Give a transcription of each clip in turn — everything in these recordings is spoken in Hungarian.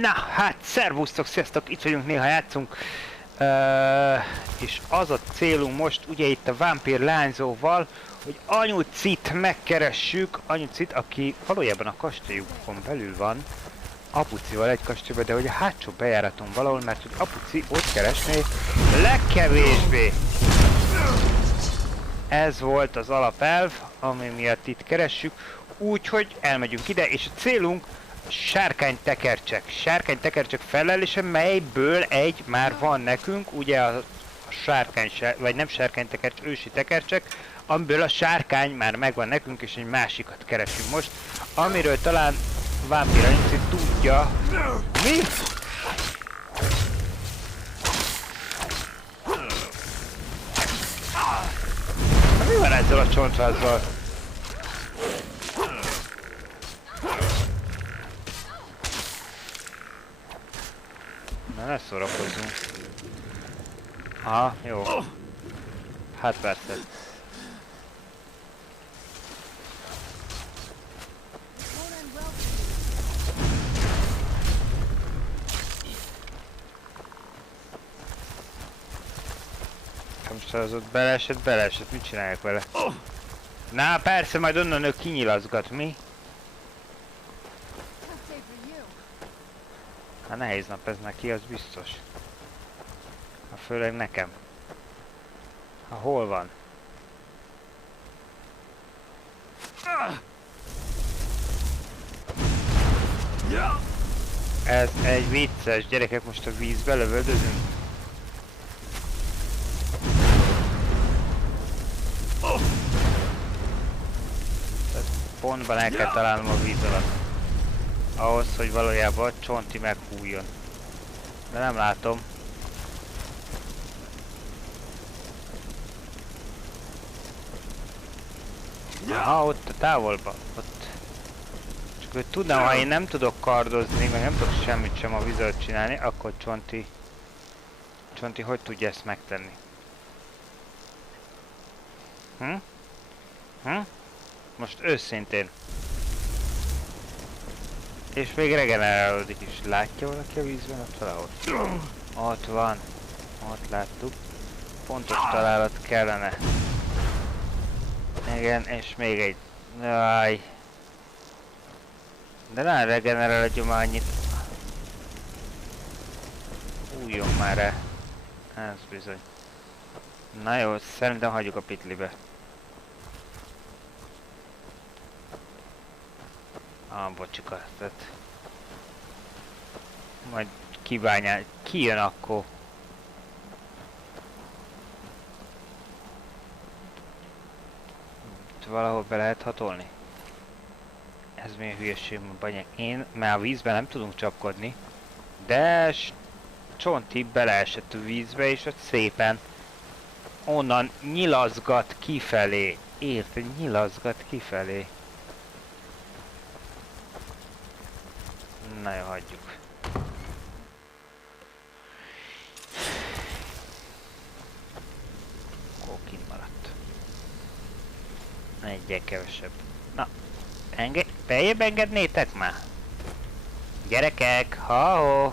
Na, hát szervusztok, sziasztok, itt vagyunk, néha játszunk. És az a célunk most, ugye itt a vámpír lányzóval, hogy Anyucit megkeressük. Anyucit, aki valójában a kastélyukon belül van, apucival egy kastélyban, de hogy a hátsó bejáraton valahol, mert hogy apuci ott keresné legkevésbé. Ez volt az alapelv, ami miatt itt keressük, úgyhogy elmegyünk ide, és a célunk sárkánytekercsek felelése, melyből egy már van nekünk, ugye a sárkány, vagy nem sárkánytekercs, ősi tekercsek, amiből a sárkány már megvan nekünk, és egy másikat keresünk most, amiről talán Vámpír Anyuci tudja. Mi? Mi van ezzel a csontvázzal? Na, ne szórakozzunk. Aha, jó. Hát persze. Most az ott beleesett, mit csinálják vele? Na persze, majd onnan ő kinyilazgat, mi? Hát nehéz nap ez neki, az biztos. Hát főleg nekem. Hát hol van? Ez egy vicces, gyerekek, most a vízbe lövöldözünk. Pontban el kell találnom a víz alatt. Ahhoz, hogy valójában Csonti meghújjon. De nem látom. Aha, ott a távolban. Ott. Csak hogy tudnám, ha én nem tudok kardozni, meg nem tudok semmit sem a víz alatt csinálni, akkor Csonti hogy tudja ezt megtenni? Most őszintén. És még regenerálódik is. Látja valaki a vízben? Ott valahol. Ott van. Ott láttuk. Pontos találat kellene. Igen, és még egy. Jaj. De nem regenerálódjon már annyit. Újjon már el. Ez bizony. Na jó, szerintem hagyjuk a pitlibe. Bocsika, tehát... Majd kibányál... Ki jön akkor? Itt valahol be lehet hatolni? Ez milyen hülyeség, banyák. Én, mert a vízben nem tudunk csapkodni, de Csonti beleesett a vízbe, és ott szépen onnan nyilazgat kifelé. Érted? Nyilazgat kifelé. Na jó, hagyjuk. Akkor kint maradt. Egyel kevesebb. Na, beljebb engednétek már? Gyerekek, ha-ho!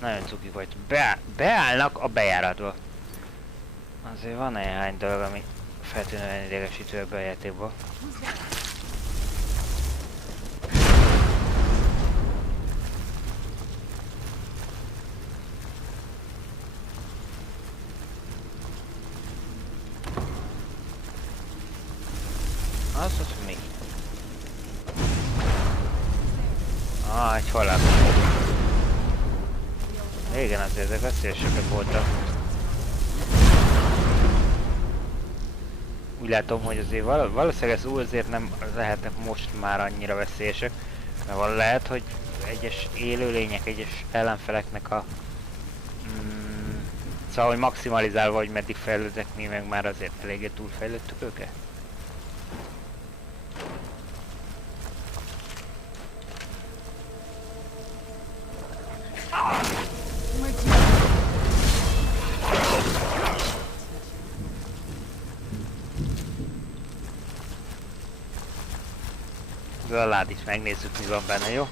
Nagyon cuki vagy. Beállnak a bejáratba. Azért van néhány dolog, ami feltűnően idegesítő ebben a játékban. Az mi? Egy halál. Igen, azért ezek veszélyesebbek voltak. Úgy látom, hogy azért valószínűleg ez új, azért nem lehetnek most már annyira veszélyesek. Mert lehet, hogy egyes élőlények, egyes ellenfeleknek a... szóval, hogy maximalizálva, hogy meddig fejlődnek, mi meg már azért eléggé túlfejlődtük őket. ezzel a ládit megnézzük, mi van benne, jó?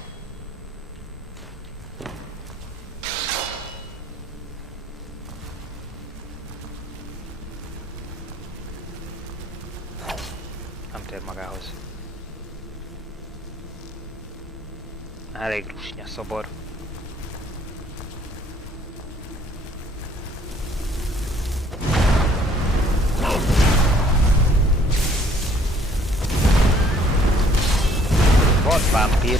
Nem tér magához. Elég rusnya szobor. Vadvámpír.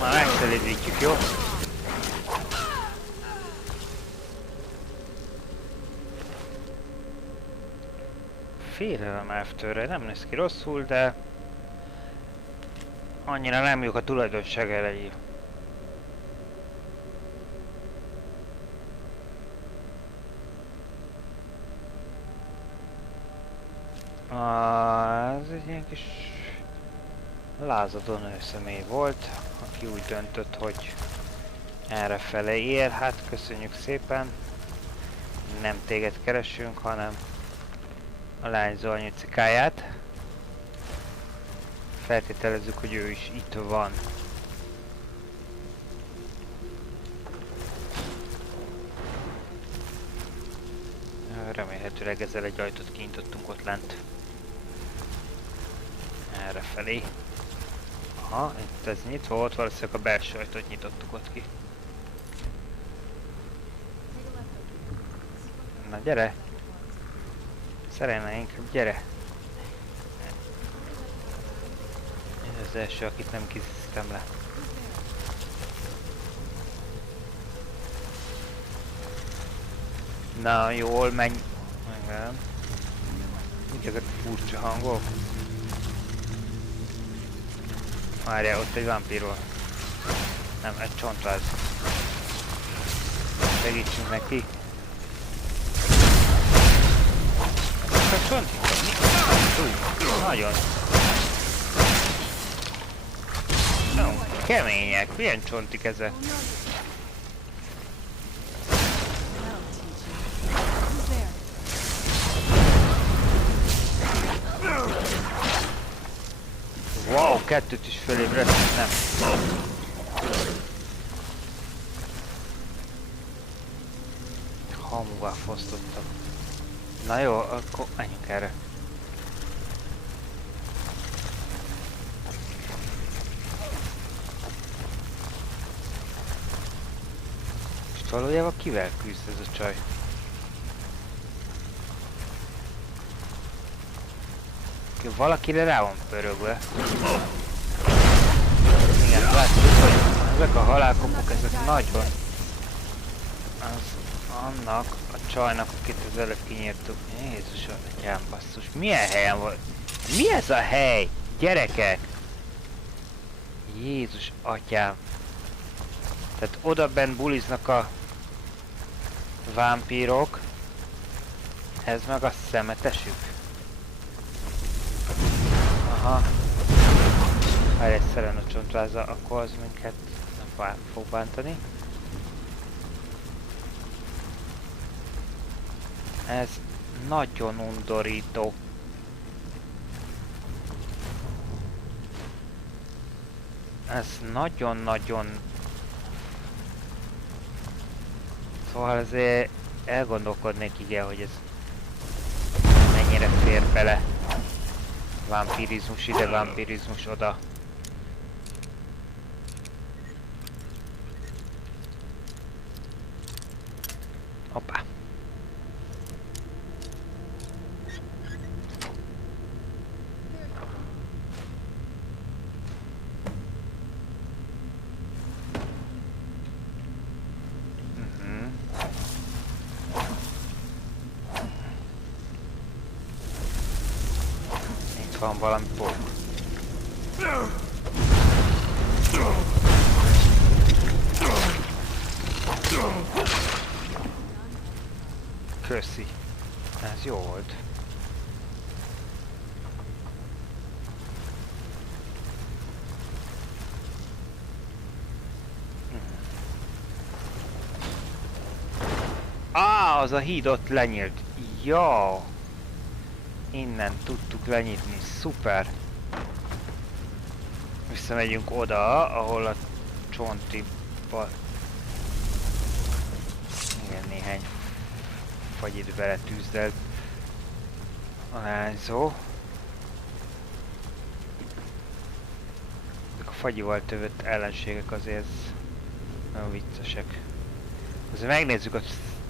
Már megszelidítjük, jó? Félelem elvtőre, nem néz ki rosszul, de annyira nem jók a tulajdonság elejé. Ez egy ilyen kis lázadó nőszemély volt, aki úgy döntött, hogy errefele ér. Hát köszönjük szépen. Nem téged keresünk, hanem a lányzó anyucikáját. Feltételezzük, hogy ő is itt van. Remélhetőleg ezzel egy ajtót kinyitottunk ott lent. Errefelé. Aha, itt ez nyitva volt, valószínűleg a belső ajtót nyitottuk ott ki. Na gyere! Szerelmeink, gyere! Ez az első, akit nem kisziztem le. Na, jól menj! Nem. Mik ezek a furcsa hangok? Várjál, ott egy vámpíról. Nem, egy csontváz. Segítsünk neki. Ezek a csontik? Nagyon. Nagyon kemények. Milyen csontik ezek? Wow, kettőt is fölébredt, nem. Hamuvá fosztottak. Na jó, akkor menjünk erre. És valójában kivel küzd ez a csaj? Valakire rá van pörögve. Igen, látjuk, hogy ezek a halálkopok, ezek nagyon... Az annak a csajnak, akit az előbb kinyírtuk. Jézus atyám, basszus, milyen helyen volt? Mi ez a hely? Gyerekek! Jézus atyám. Tehát oda bent buliznak a vámpírok. Ez meg a szemetesük. Aha. Ha egy szeren a csontváza, akkor az minket nem fog bántani. Ez nagyon undorító. Ez nagyon-nagyon... Szóval azért elgondolkodnék, igen, hogy ez mennyire fér bele. Vampirizmus ide, vampirizmus oda. Hoppá. Itt van valami pók. Köszi. Ez jó volt. Az a híd ott lenyílt. Jó. Innen tudtuk lenyitni. Szuper. Visszamegyünk oda, ahol a csontiba... Igen, néhány fagyit beletűzdelt a lányzó. Ezek a fagyival tövött ellenségek azért nagyon viccesek. Azért megnézzük a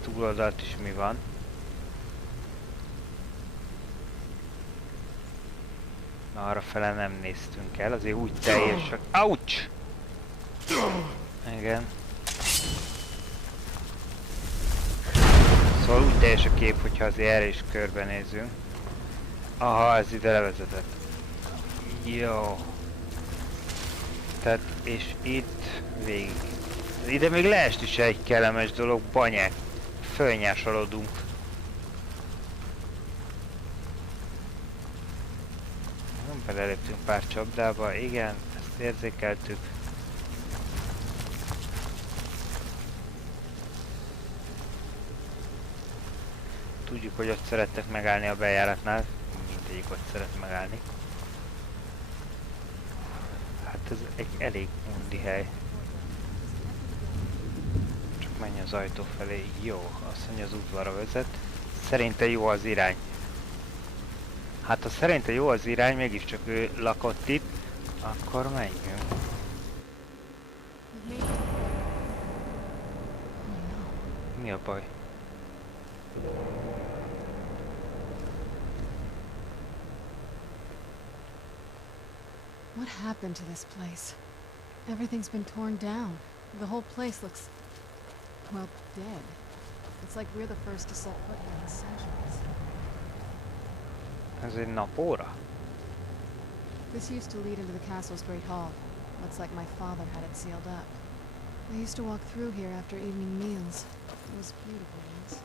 túloldalt is, mi van. Na, arrafele nem néztünk el, azért úgy teljesen... Ouch! Igen. Szóval úgy teljes a kép, hogyha azért erre is körbenézünk. Aha, ez ide levezetett. Jó. Tehát, és itt végig. Ide még leest is egy kellemes dolog, banyák. Fölnyásolódunk. Nem beleléptünk pár csapdába, igen, ezt érzékeltük. Tudjuk, hogy ott szerettek megállni a bejáratnál, mindegyik ott szeret megállni. Hát ez egy elég undi hely. Csak menj az ajtó felé, jó, azt mondja az udvarra vezet. Szerinte jó az irány. Hát ha szerinte jó az irány, mégiscsak ő lakott itt, akkor menjünk. Mi a baj? What happened to this place? Everything's been torn down. The whole place looks, well, dead. It's like we're the first to set foot here in centuries. Ez egy napóra? This used to lead into the castle's great hall. Looks like my father had it sealed up. I used to walk through here after evening meals. It was beautiful once.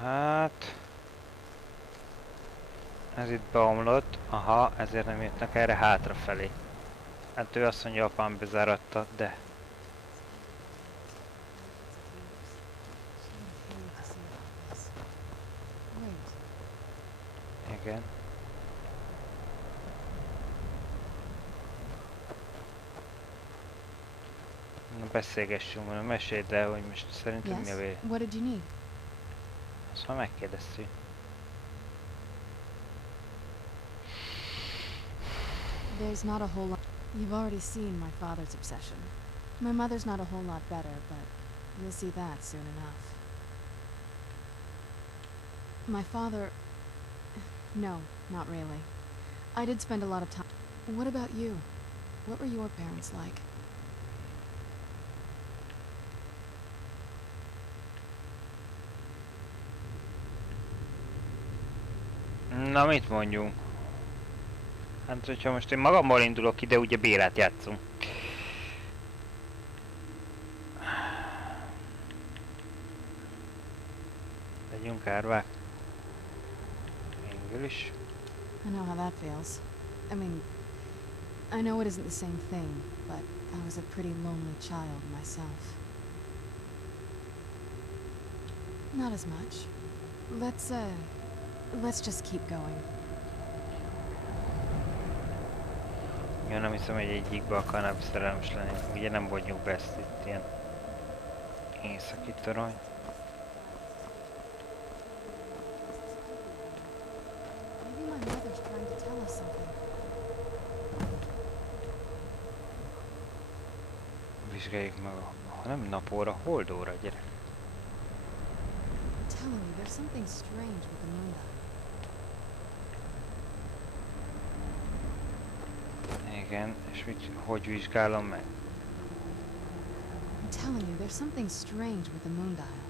Hát... Ez itt beomlott, aha, ezért nem jöttnek erre hátrafelé. Hát ő azt mondja, apám bezáratta, de... Igen. Na beszélgessünk, mondom, meséld el, hogy most szerintem mi a véle. What did you need? Azt már megkérdeztük. There's not a whole lot. You've already seen my father's obsession. My mother's not a whole lot better, but you'll see that soon enough. My father... No, not really. I did spend a lot of time... What about you? What were your parents like? Na, mit mondjunk? Hát, hogyha most én magammal indulok ide, ugye Bélát játszunk. Legyünk árvák. Végül is. I know how that feels. I mean, I know it isn't the same thing, but I was a pretty lonely child myself. Not as much. Let's just keep going. Én nem hiszem, hogy egyikbe akarnám szerelmes lenni. Ugye nem vagyunk be ezt itt ilyen északi torony. Maybe my mother's trying to tell us something. Vizsgáljuk meg a nem napóra, holdóra, gyerek. I'm telling you, there's something strange with the moonlight. Igen, és hogy vizsgálom meg? I'm telling you, there's something strange with the moondial.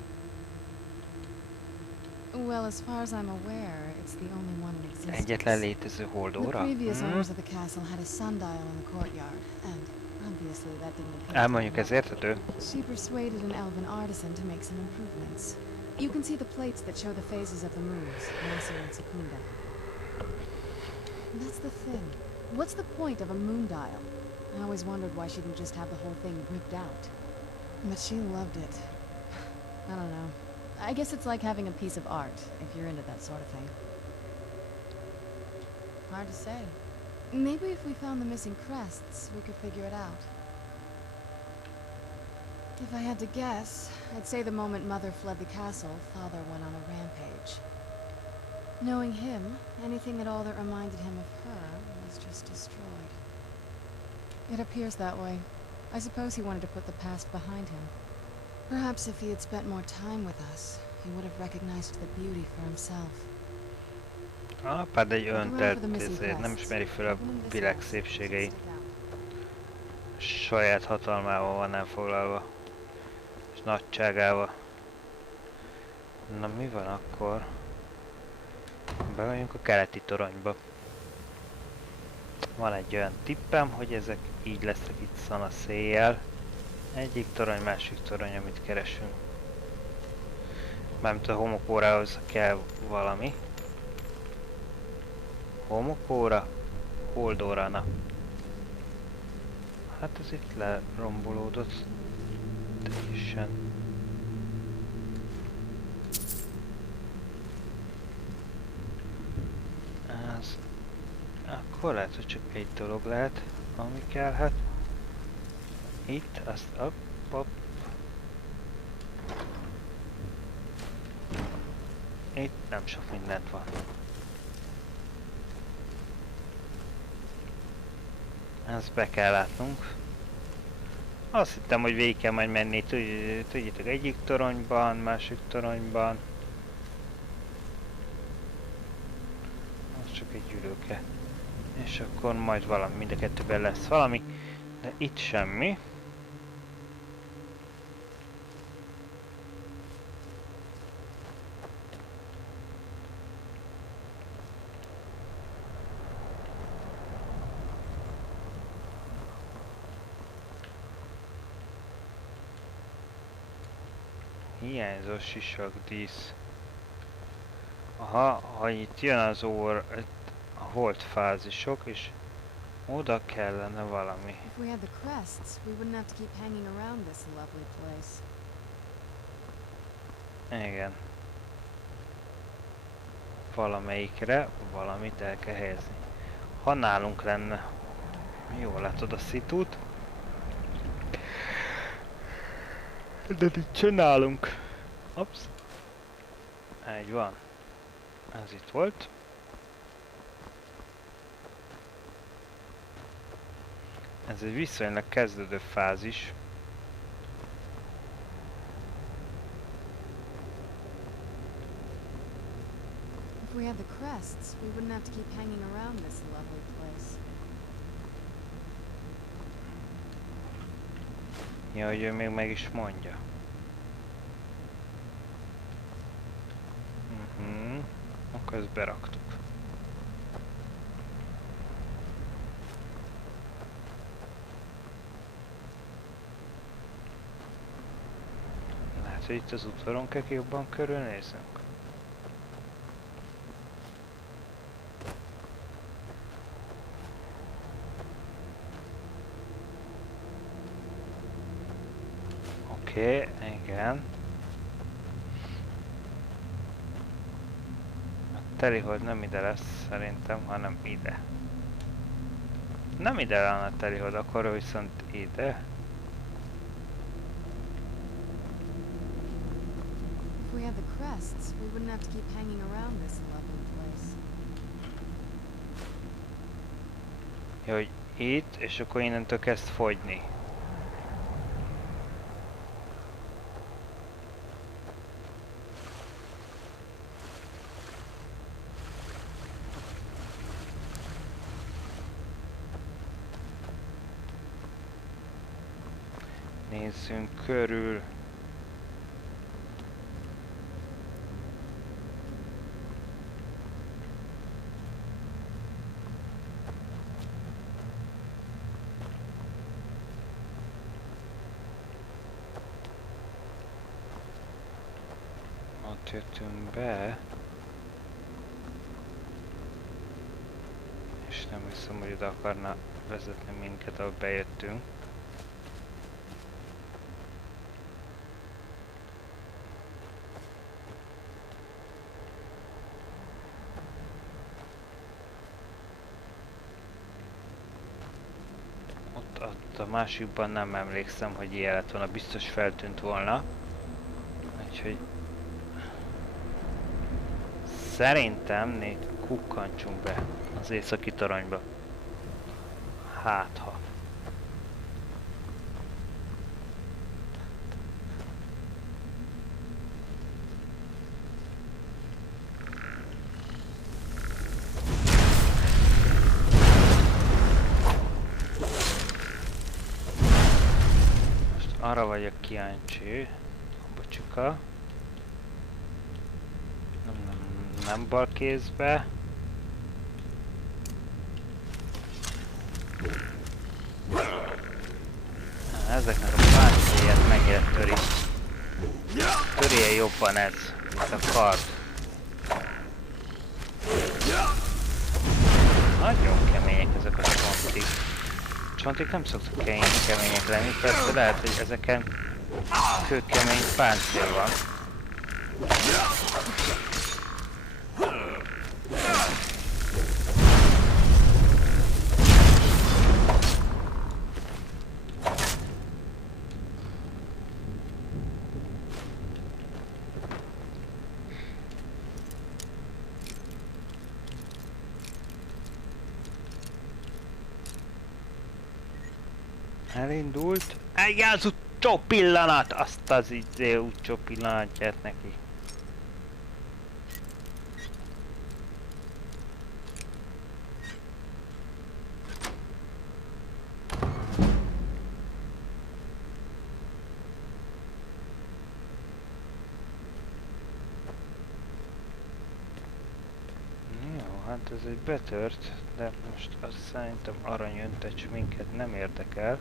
Well, as far as I'm aware, it's the only one in existence. Egyetlen létező The holdóra? previous owners of the castle had a sundial in the courtyard, and obviously that didn't appeal to Elmondjuk, them. ez érthető? She persuaded an elven artisan to make some improvements. You can see the plates that show the phases of the moons, Nasser and Secunda. That's the thing. What's the point of a moondial? I always wondered why she didn't just have the whole thing ripped out. But she loved it. I don't know. I guess it's like having a piece of art, if you're into that sort of thing. Hard to say. Maybe if we found the missing crests, we could figure it out. If I had to guess, I'd say the moment Mother fled the castle, Father went on a rampage. Knowing him, anything at all that reminded him of her was just destroyed. It appears that way. I suppose he wanted to put the past behind him. Perhaps if he had spent more time with us, he would have recognized the beauty for himself. Apád egy öntelt, ezért nem ismeri fel a világ szépségeit. Saját hatalmával van elfoglalva. És nagyságával. Na mi van akkor? Bemegyünk a keleti toronyba. Van egy olyan tippem, hogy ezek így lesznek itt szana széjjel. Egyik torony, másik torony, amit keresünk. Mármint a homokórához kell valami. Homokóra, holdórana. Hát ez itt lerombolódott. Teljesen. Ez... Akkor lehet, hogy csak egy dolog lehet, ami kellhet. Itt, azt op. Itt nem sok mindent van. Ezt be kell látnunk. Azt hittem, hogy végig kell majd menni, tudjátok, egyik toronyban, másik toronyban. Az csak egy ülőke. És akkor majd valami, mind a kettőben lesz valami. De itt semmi. Hiányzó sisakdísz. Aha, ha itt jön az a holdfázisok, és oda kellene valami. If we had the crests, we wouldn't have to keep hanging around this lovely place. Igen. Valamelyikre valamit el kell helyezni. Ha nálunk lenne, jól látod a szitút. De nincsen nálunk. Ups. Így van. Ez itt volt. Ez egy viszonylag kezdődő fázis. If we had the crests, we wouldn't have to keep hanging around this lovely place. Ja, hogy ő még meg is mondja. Akkor ezt beraktuk. Lehet, hogy itt az udvaron kell jobban körülnéznünk. Oké, igen. A telihold nem ide lesz szerintem, hanem ide. Nem ide van a telihold, akkor viszont ide. If we had the crests, we wouldn't have to keep hanging around this lovely place. Jó, hogy itt, és akkor innentől kezd fogyni. Nézzünk körül. Ott jöttünk be. És nem hiszem, hogy oda akarna vezetni minket, ahol bejöttünk. ott a másikban nem emlékszem, hogy ilyen lett volna, biztos feltűnt volna. Úgyhogy... Szerintem kukkantsunk be az északi toronyba. Hát ha. Arra vagyok kíváncsi, bocsika. Nem bal kézbe. Ezeknek a páncélját mennyire töri. Törje jobban ez, mint a kard. Nagyon kemények ezek a csontik. Csontik nem szoktak kemények lenni, persze lehet, hogy ezeken kőkemény páncél van. Elindult. Ez utcsó pillanat! Azt az utcsó pillanatját neki. Jó, hát ez egy betört, de most azt szerintem aranyöntecs minket nem érdekel.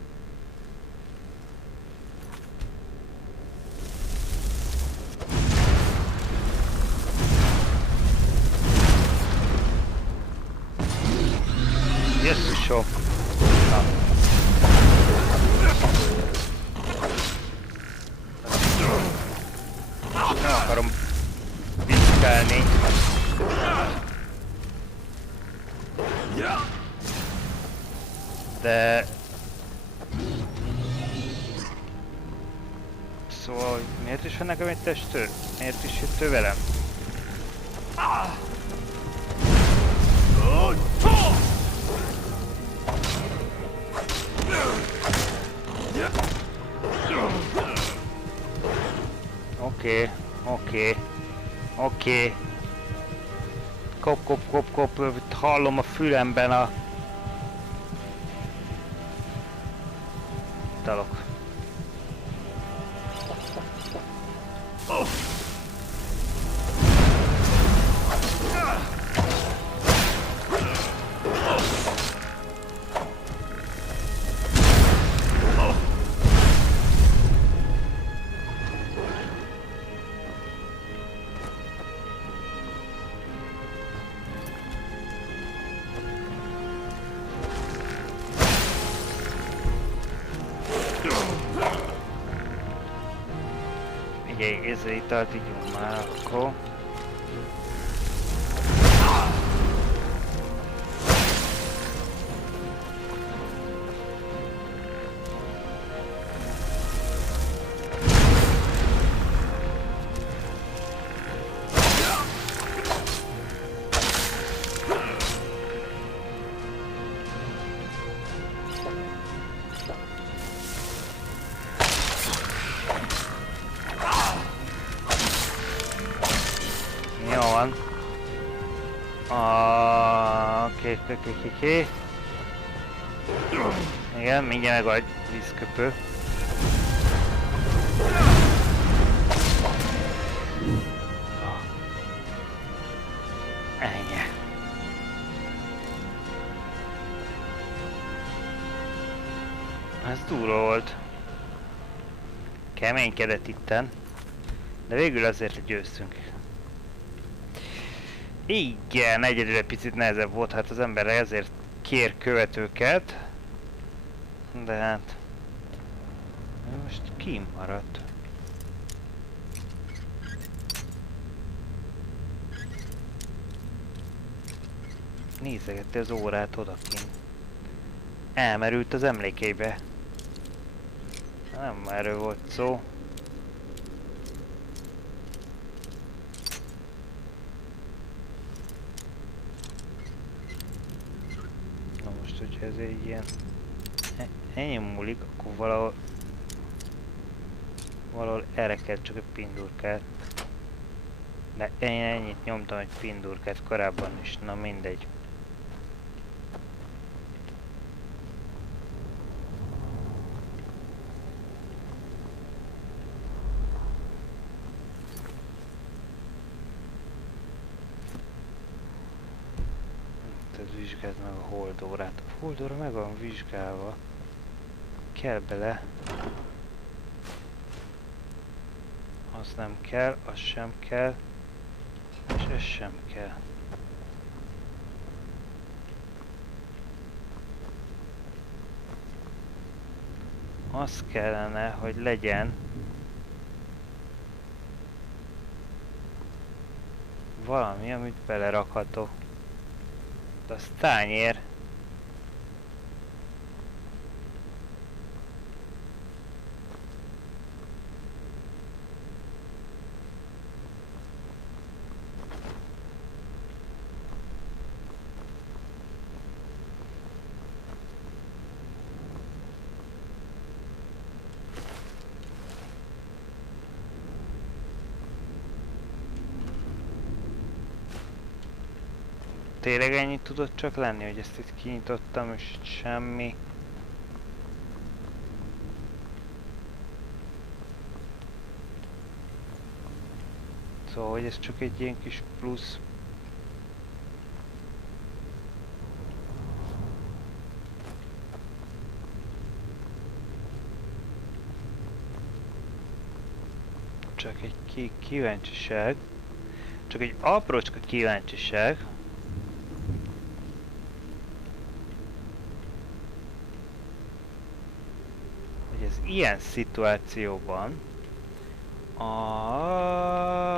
Jézusom! Na. Most nem akarom vizsgálni. De... Szóval, miért is van nekem egy testőr? Miért is jött ő velem? Oké. Kop, hallom a fülemben a... dalok. Ezzel italt ígyunk már akkor. Oké. Igen, mindjárt meg a vízköpő. Ennyi. Ez durva volt. Keménykedett itten. De végül azért győztünk. Igen, egyedül egy picit nehezebb volt, hát az ember ezért kér követőket. De hát... most ki maradt? Nézegette az órát odakint. elmerült az emlékeibe. Nem erről volt szó. Na most, hogyha ez egy ilyen ennyi múlik, akkor valahol erre kell csak egy pindurkát. De én ennyit nyomtam egy pindurkát korábban is, na mindegy. Tehát vizsgáld meg a holdórát. A holdóra meg van vizsgálva. Kell bele. Az nem kell, az sem kell. És ez sem kell. Az kellene, hogy legyen valami, amit belerakhatok. De az tányér. Tényleg ennyit tudott csak lenni, hogy ezt itt kinyitottam, és semmi. Szóval, hogy ez csak egy ilyen kis plusz. Csak egy kíváncsiság. Csak egy aprócska kíváncsiság. Ilyen szituációban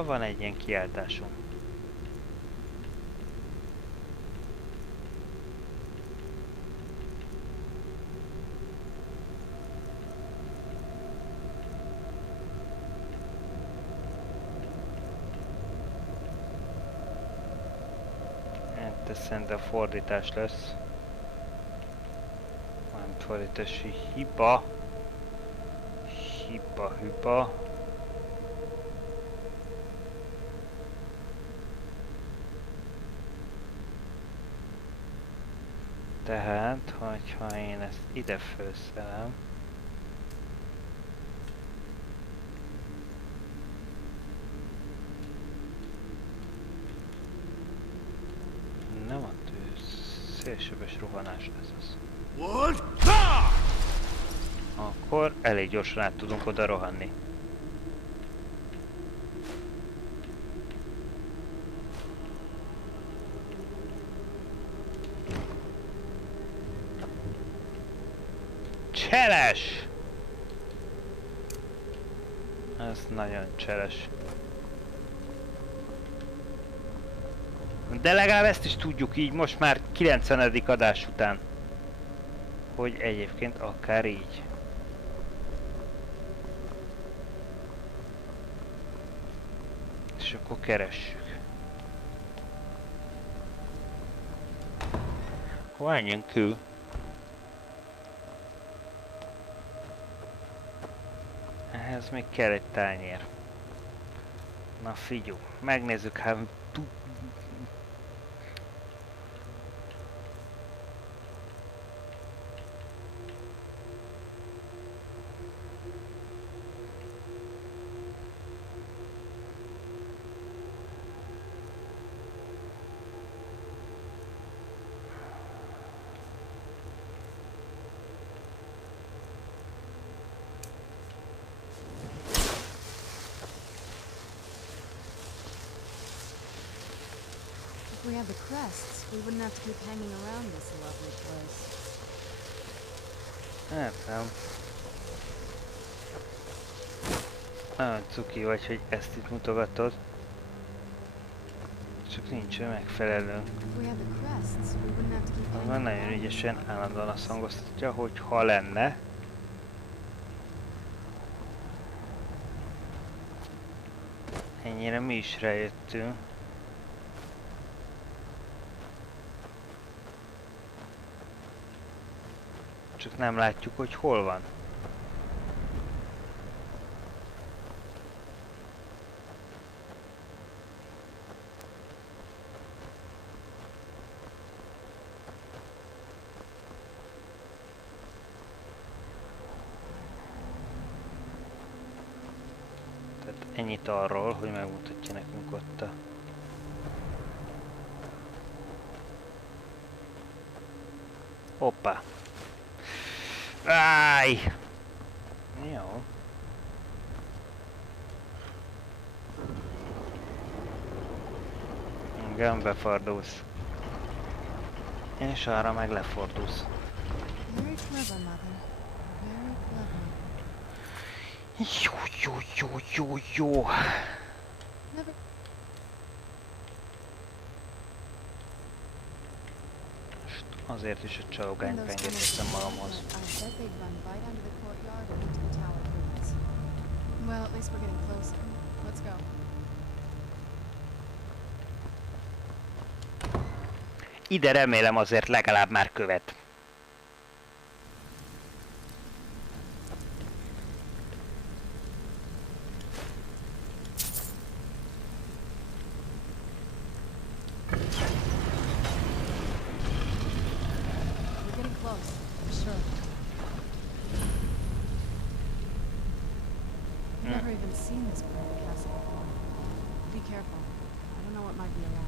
van egy ilyen kiáltásunk. Ez szerintem fordítás lesz. Nem fordítási hiba. Hiba. Tehát, hogyha én ezt ide felszerelem, nem a szélsőbös rohanás lesz az. Akkor elég gyorsan át tudunk oda rohanni. Cseles! Ez nagyon cseles. De legalább ezt is tudjuk így most már 90. adás után. Hogy egyébként akár így. És akkor keressük. Menjünk kül. Ehhez még kell egy tányér. Na figyelj, megnézzük, hát If we had the crests, we wouldn't have to keep hanging around this lovely place. hát nem. Nagyon cuki vagy, hogy ezt itt mutogatod. Csak nincs megfelelő. If we had the crests, we wouldn't have to keep Azon nagyon ügyesen állandóan azt hangoztatja, hogy ha lenne. Ennyire mi is rájöttünk. Csak nem látjuk, hogy hol van. Tehát ennyit arról, hogy megmutatja nekünk ott a... Hoppá! Áj! Jó. Igen, befordulsz. És arra meg lefordulsz. Very clever, mother. Very clever. Jó. Never. Azért is a csalogányt engedtem magamhoz. I bet they'd run right under the courtyard and into the tower ruins. Well, at least we're getting closer. Let's go. Ide remélem azért legalább már követ. We're getting close, for sure. I've never even seen this part of the castle before. Be careful. I don't know what might be around.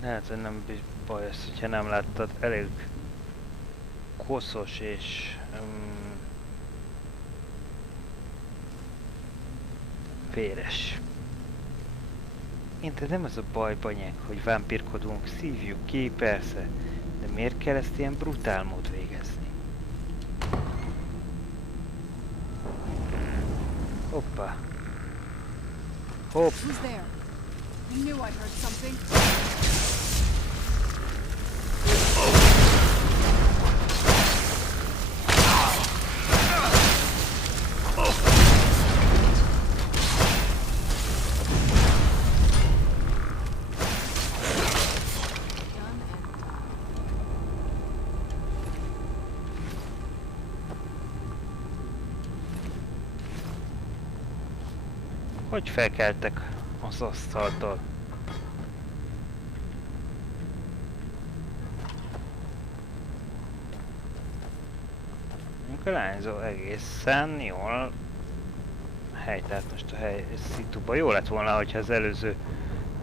Lehet, hogy nem baj az, hogyha nem láttad. Elég koszos és... véres. Én te nem az a baj, banyák, hogy vámpírkodunk, szívjuk ki, persze. De miért kell ezt ilyen brutál mód végezni? Hoppá. Hopp. Who's there? I knew I heard something. Hogy felkeltek az asztaltól? A lányzó egészen jól helytált most a hely szituba. Jó lett volna, hogyha az előző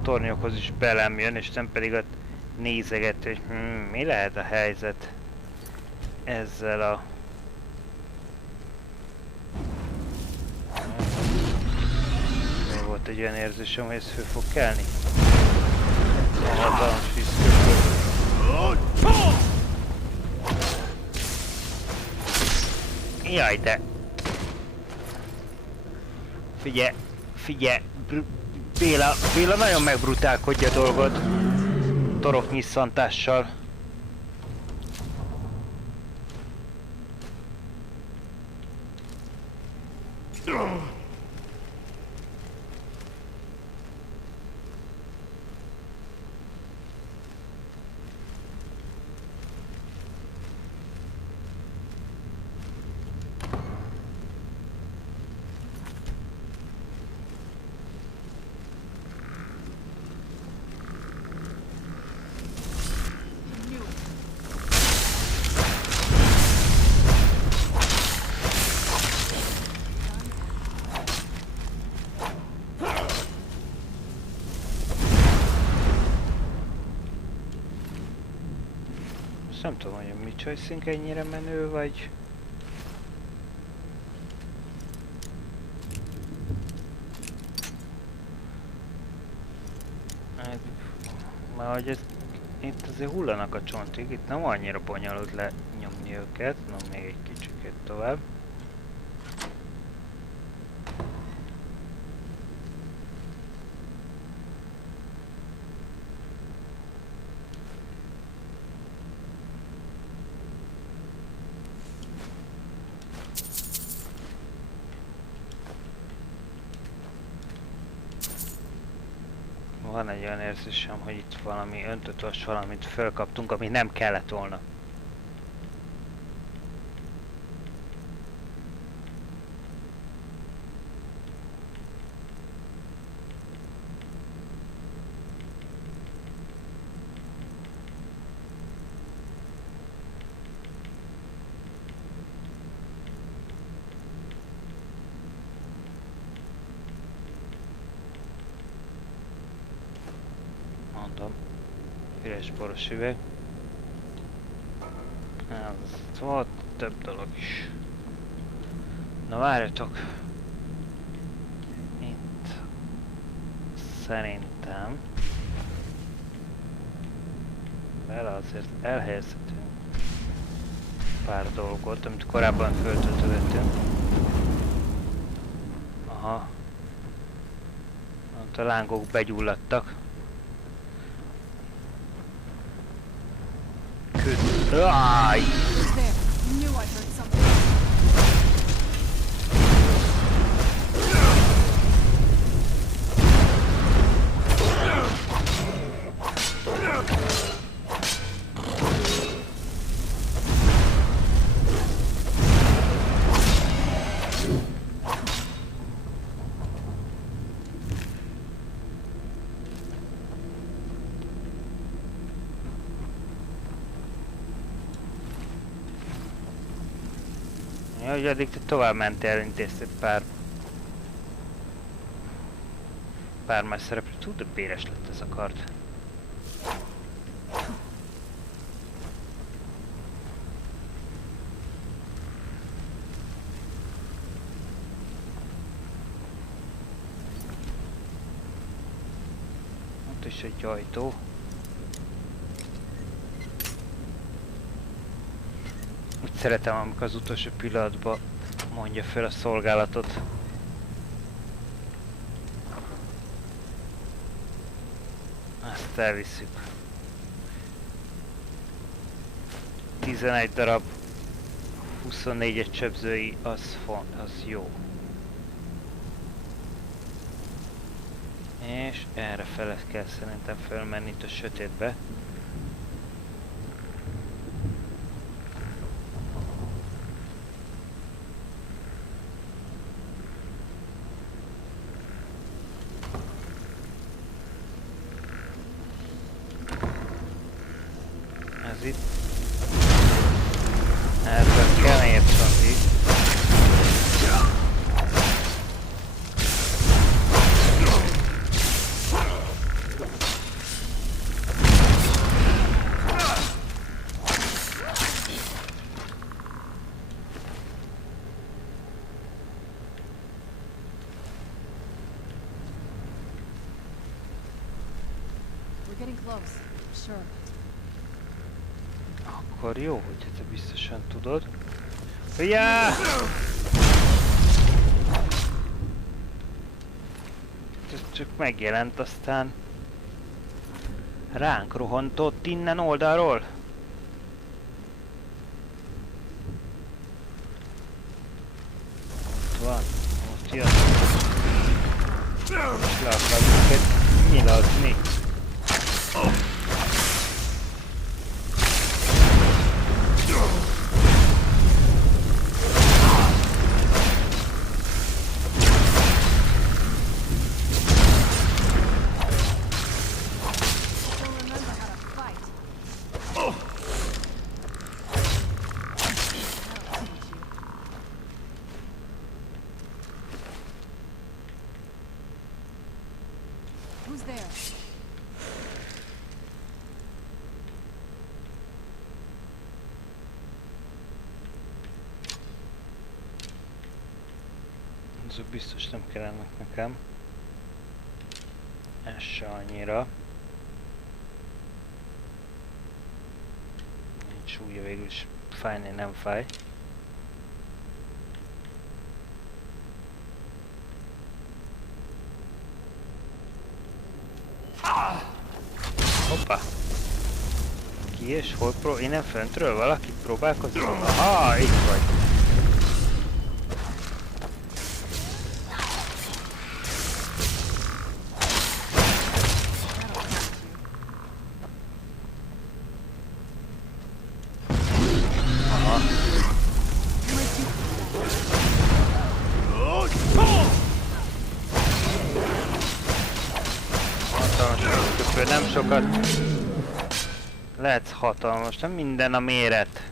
tornyokhoz is belem jön, és nem pedig ott nézeget, hogy mi lehet a helyzet ezzel a... Még volt egy olyan érzésem, hogy ez föl fog kelni. A hatalmas vízkörből. Jaj, de... Figyelj, Béla nagyon megbrutálkodja a dolgod. Torok nyisszantással. Nem tudom, hogy a mi choice-ink ennyire menő, vagy... Már hogy ez... Itt azért hullanak a csontig, itt nem annyira bonyolult lenyomni őket, na még egy kicsit tovább. Van egy olyan érzésem, hogy itt valami öntötös valamit fölkaptunk, ami nem kellett volna. Mondom, üres boros üveg. Ez volt több dolog is. Na várjatok. Itt szerintem vele azért elhelyezhetünk pár dolgot, amit korábban föltöltögettünk. Aha. Ott a lángok begyulladtak. Áj! Ja, hogy addig te tovább mentél, elintéztél pár más szereplő. Tud, de béres lett ez a kard. Ott is egy ajtó. Úgy szeretem, amikor az utolsó pillanatban mondja fel a szolgálatot. Ezt elviszük. 11 darab 24-es csöpzői, az jó. És erre fele kell szerintem felmenni itt a sötétbe. Ez itt. Erről kell érteni. We're getting close. Sure. Akkor jó, hogy te biztosan tudod. Hülyá! Ez csak megjelent, aztán ránk rohantott innen oldalról. Ott van, ott jön. És le akar minket nyilazni. Who's there? Azok biztos nem kellenek nekem. Ez se annyira. Nincs súlya, végül is fájni nem fáj. Hoppá! Ki és hol innen föntről valaki próbálkozik? Aha, itt vagy! Nem sokat. Lehetsz hatalmas, nem minden a méret.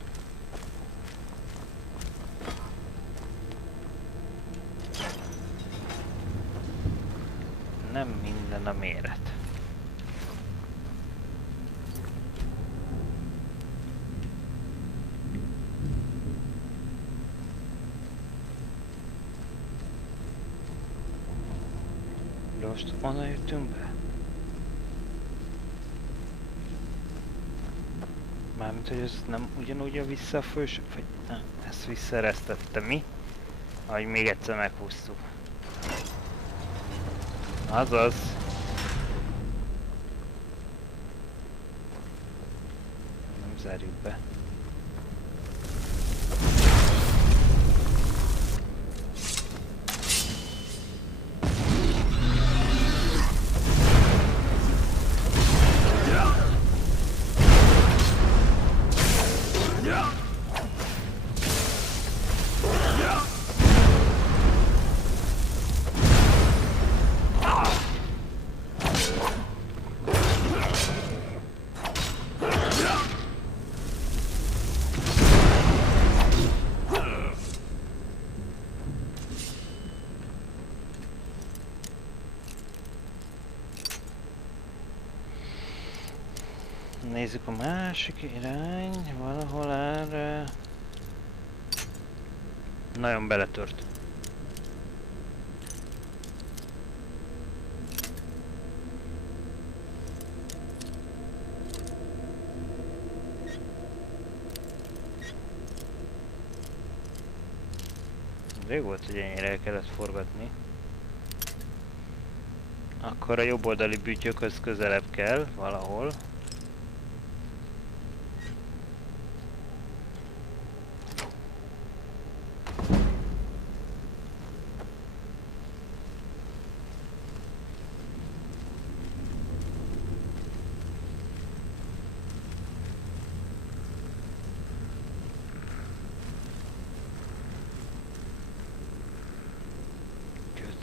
Nem minden a méret. De most onnan jöttünk be? Mármint, hogy ez nem ugyanúgy a vissza a fősök, vagy nem, ezt visszaeresztette mi? Ahogy még egyszer meghúztuk. Azaz. Nem zárjuk be. Nézzük a másik irány, valahol erre. Nagyon beletört. Rég volt, hogy ennyire el kellett forgatni. Akkor a jobb oldali bütyökhöz közelebb kell, valahol.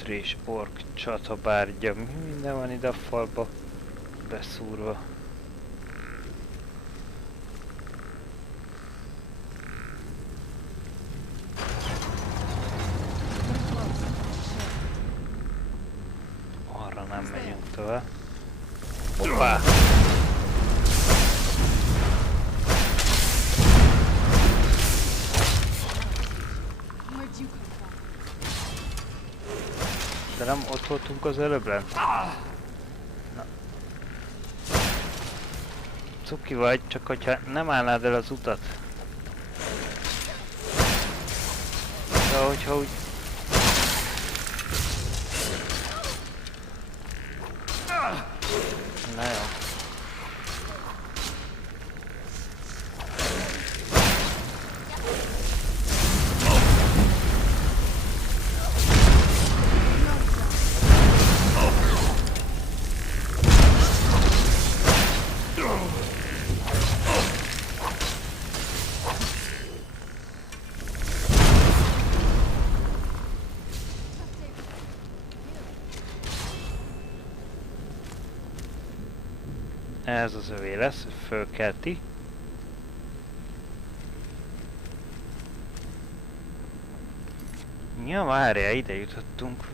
És ork csatabárgya, minden van ide a falba beszúrva. Arra nem megyünk tovább. Hoppá! De nem ott voltunk az előbb lent? Na. Cuki vagy, csak hogyha nem állnád el az utat. De hogyha úgy... Na jó. Ez az övé lesz, fölkelti. Ja, várjál, ide jutottunk.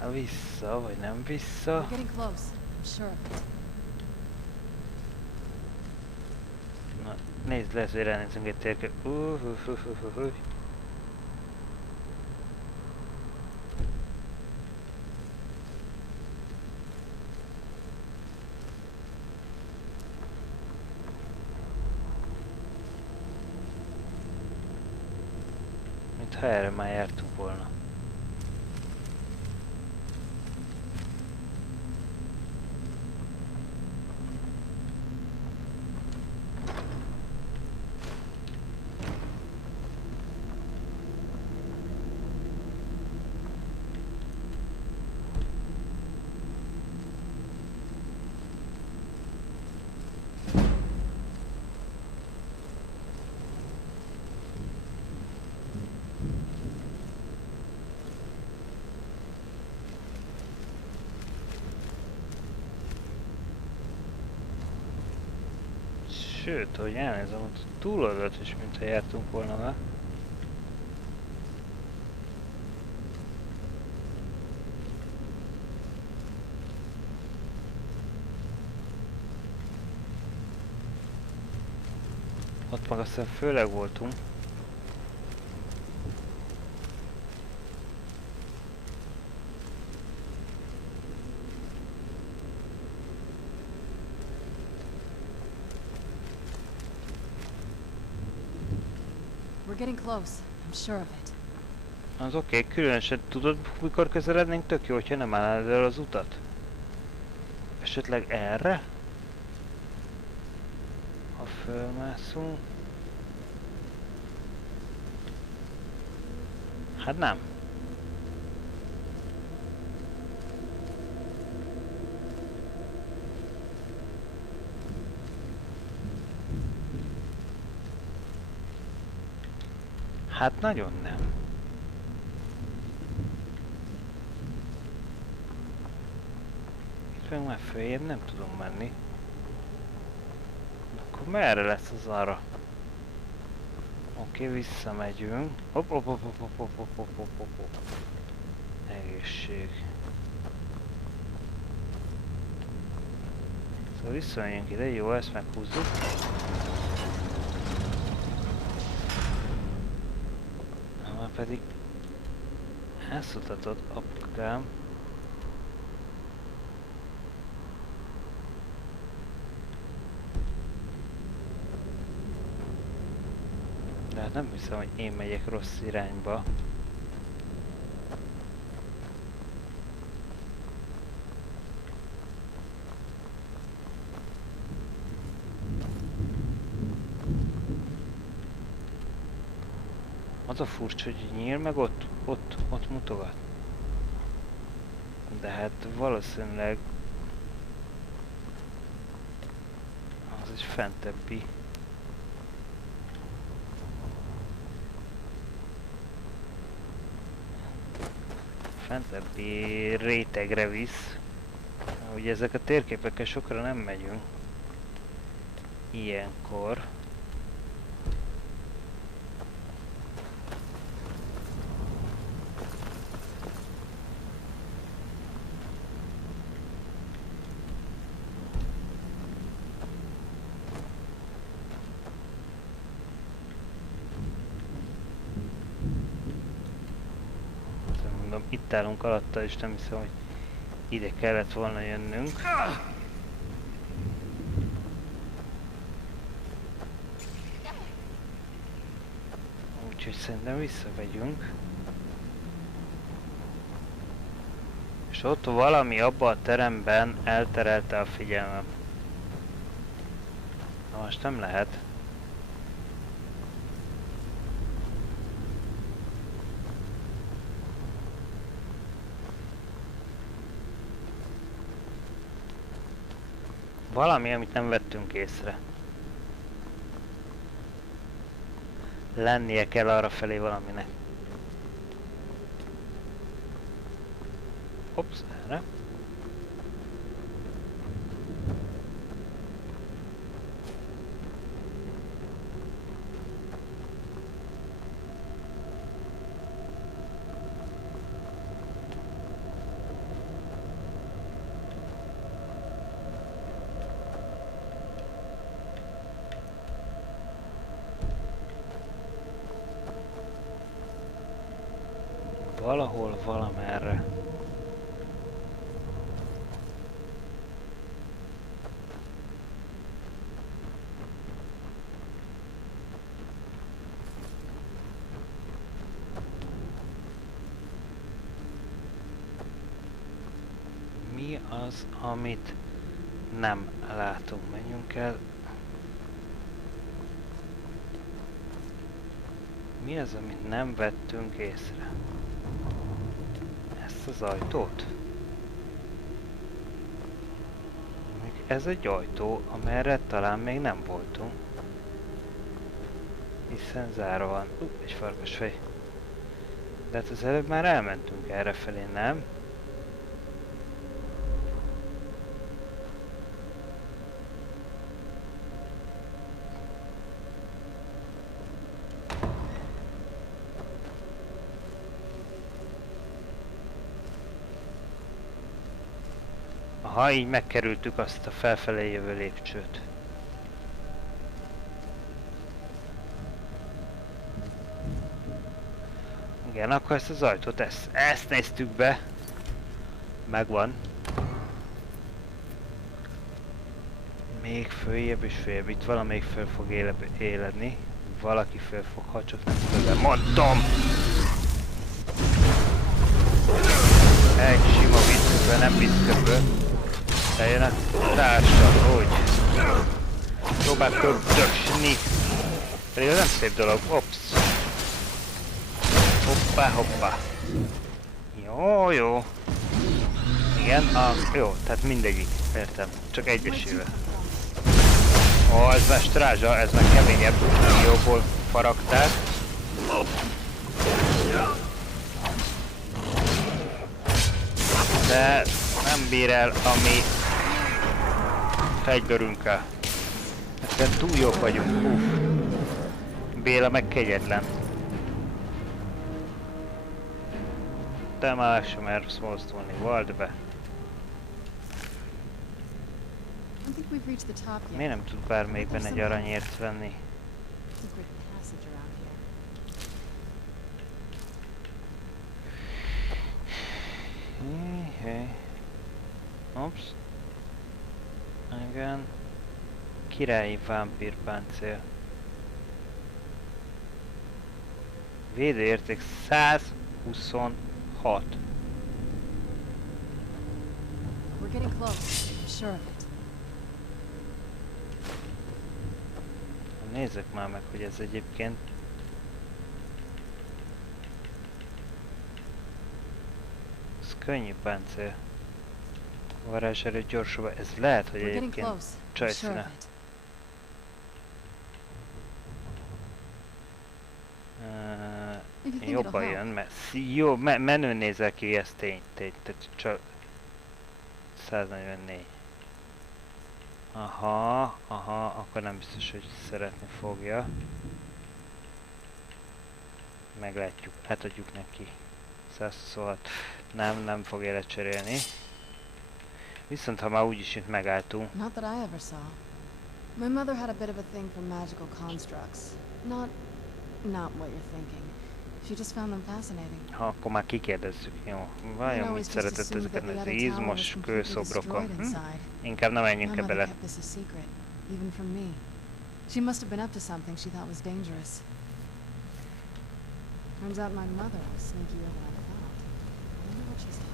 Ha vissza, vagy nem vissza. Na, nézd, lesz, hogy ránézünk egy térkép. Ha erre már jártunk volna. Sőt, hogy elnézem, ott túloldalt is, mintha jártunk volna vele. Ott meg aztán főleg voltunk. We're getting close. I'm sure of it. Az oké, különösen tudod, mikor közelednénk, tök jó, hogyha nem állnád el az utat. Esetleg erre? Ha fölmászunk... Hát nem. Hát nagyon nem. Itt meg már följebb nem tudunk menni. Akkor merre lesz az arra? Oké, visszamegyünk. Hopp, hopp, hopp, hopp, hopp, hopp, hopp, hopp, hopp, hopp. Egészség. Szóval visszamegyünk ide, jó, ezt meghúzzuk. Már pedig elszutatott apukám. De hát nem hiszem, hogy én megyek rossz irányba. Az a furcsa, hogy nyíl meg ott mutogat. De hát valószínűleg az egy fentebbi. Fentebbi rétegre visz. Ugye ezek a térképekkel sokra nem megyünk. Ilyenkor. Itt állunk alatta, és nem hiszem, hogy ide kellett volna jönnünk. Úgyhogy szerintem visszamegyünk. És ott valami abban a teremben elterelte a figyelmem. Na most nem lehet. Valami, amit nem vettünk észre. Lennie kell arrafelé valaminek. Hops, erre. Valahol, valamerre. Mi az, amit nem látunk? Menjünk el. Mi az, amit nem vettünk észre? Ezt az ajtót? Még ez egy ajtó, amerre talán még nem voltunk. Hiszen zárva van. Egy farkasfej. De hát az előbb már elmentünk errefelé, nem? Aha, így megkerültük azt a felfelé jövő lépcsőt. Igen, akkor ezt az ajtót, ezt néztük be. Megvan. Még följebb és följebb. Itt valamelyik föl fog éledni. Valaki föl fog, ha csak nem fölbe. Mondtam! Egy sima vízköpő, nem vízköpő. De jön a társad, hogy? Próbál köpdösni. Pedig ez nem szép dolog. Ops. Hoppá, hoppá. Jó, jó. Igen, jó, tehát mindegyik. Értem. Csak egyesével. Ó, ez már strázsa, ez már keményebb. Jóból faragták. De nem bír el a mi fegybörünkkel. Ezzel túl jók vagyunk. Uff. Béla meg kegyetlen. Te már sem mersz mozdulni, vald be. Miért nem tud bármelyikben egy aranyért venni? Ops. Igen. Királyi vámpírpáncél. Védőérték 126. We're getting close. I'm sure of it. Nézzük már meg, hogy ez egyébként... Ez könnyű páncél. Varázserő gyorsulva. Ez lehet, hogy egyébként csajszíne. Jobban jön, mert jó, menő nézel ki, ez tény, tehát csak 144. Aha, akkor nem biztos, hogy szeretni fogja. Meglátjuk, átadjuk neki. 126. Nem fogja lecserélni. Viszont ha már úgyis itt megálltunk. Not that I ever saw. My mother had a bit of a thing for magical constructs. Not what you're thinking. She just found them fascinating. Ha, akkor már kikérdezzük, jó. Vajon mit szeretett ezeken az izmos kőszobrokon? Inkább nem menjünk ebbe. Even from me. She must have been up to something she thought was dangerous. Turns out my mother was sneakier than I thought. I wonder what she's hiding.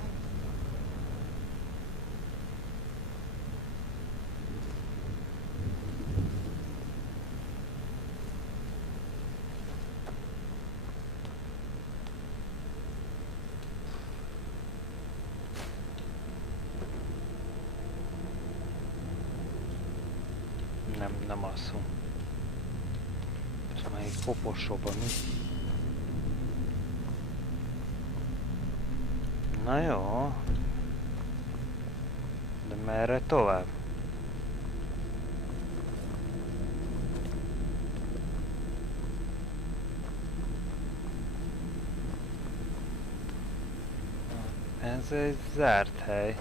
Nem alszunk. Ez már egy koporsóban mi? Na jó. De merre tovább? Ez egy zárt hely.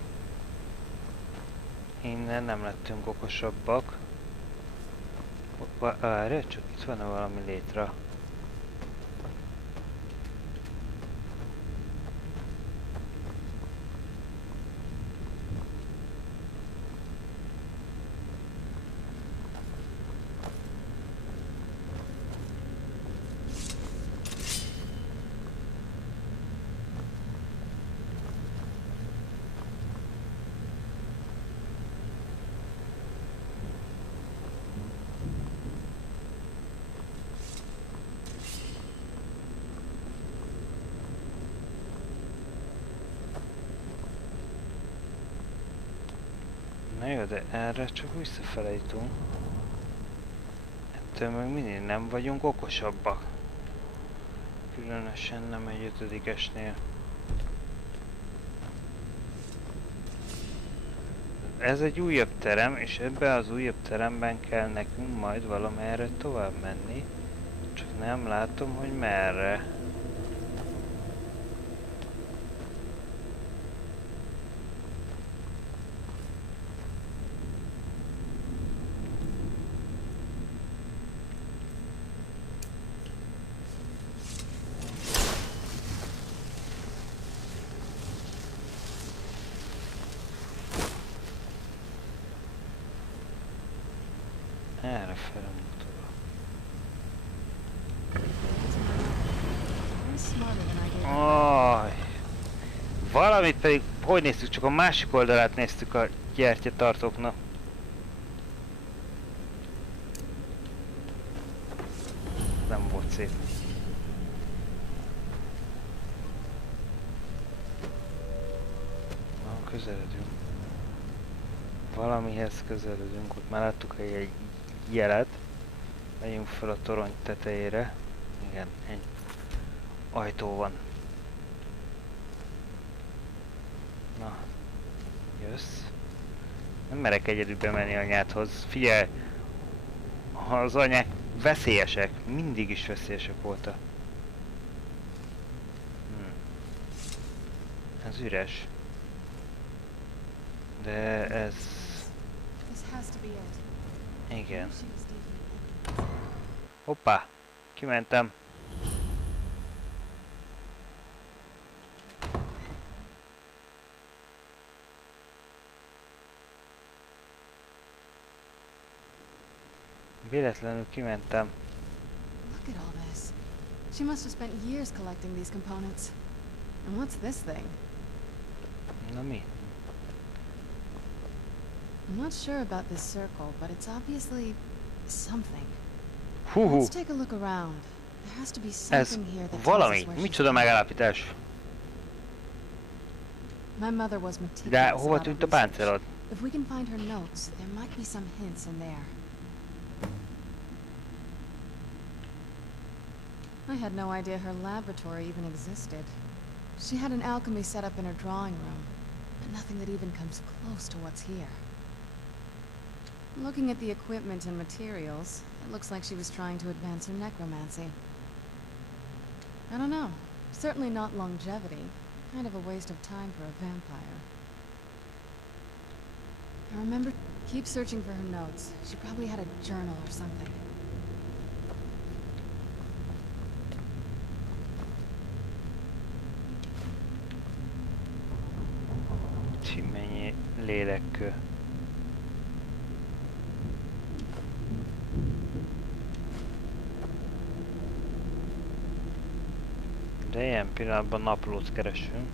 Innen nem lettünk okosabbak. Várj, csak itt van valami létre. Na jó, de erre csak visszafele jutunk. Ettől meg mindig nem vagyunk okosabbak. Különösen nem egy ötödikesnél. Ez egy újabb terem, és ebben az újabb teremben kell nekünk majd valamerre tovább menni. Csak nem látom, hogy merre. felmutatva. You're smarter than I gave you. Valamit pedig, hogy néztük, csak a másik oldalát néztük a gyertyatartóknak. Nem volt szép. Na, közeledünk. Valamihez közeledünk, ott már láttuk egy jelet. Megyünk fel a torony tetejére. Igen, egy ajtó van. Na, jössz. Nem merek egyedül bemenni anyádhoz. Figyelj! Az anyák veszélyesek. Mindig is veszélyesek voltak. Ez üres. De ez... Igen. Hoppá! Kimentem. Véletlenül kimentem. Look at all this. She must have spent years collecting these components. And what's this thing? Na mi? I'm not sure about this circle, but it's obviously something. Húhú! Let's take a look around. There has to be Ez something here that tells us valami. where she's Micsoda from. megállapítás. My mother was meticulous De hova about tűnt her a research. páncélod? If we can find her notes, there might be some hints in there. I had no idea her laboratory even existed. She had an alchemy set up in her drawing room, but nothing that even comes close to what's here. Looking at the equipment and materials, it looks like she was trying to advance her necromancy. I don't know. Certainly not longevity. Kind of a waste of time for a vampire. I remember... Keep searching for her notes. She probably had a journal or something. Mennyi lélekkő. De ilyen pillanatban naplót keresünk.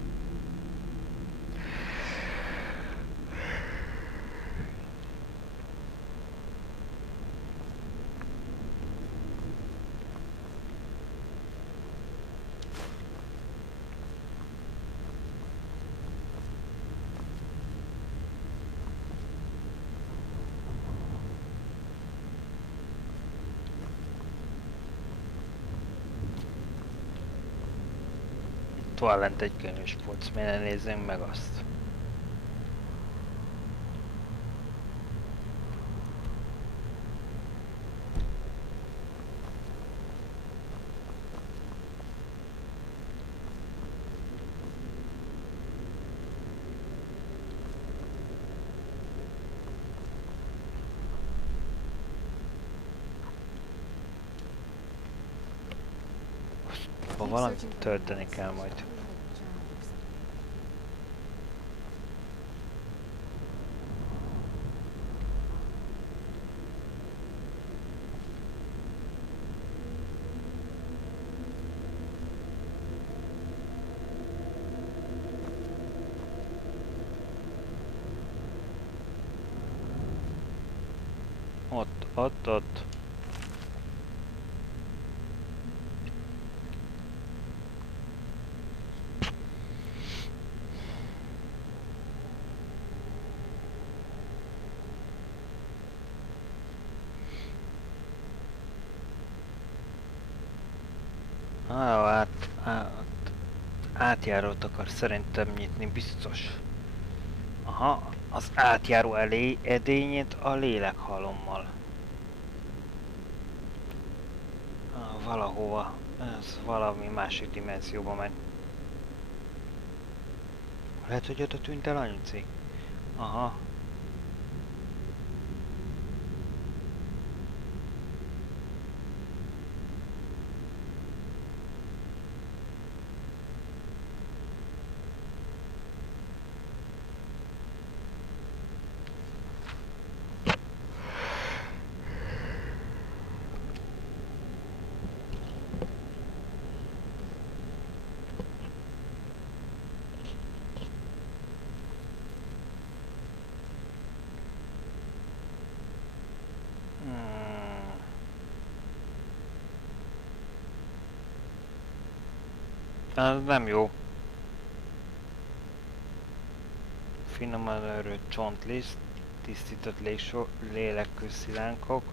Van lent egy könyvespolc, miért ne nézzünk meg azt? Valamit tölteni kell majd. Ott. Átjárót akar szerintem nyitni, biztos. Aha, az átjáró elé edényét a lélekhalommal. Valahova, ez valami másik dimenzióba megy. Lehet, hogy oda tűnt el Anyuci? Aha. Az nem jó. Finoman örült csontliszt, tisztított lélekkőszilánkok.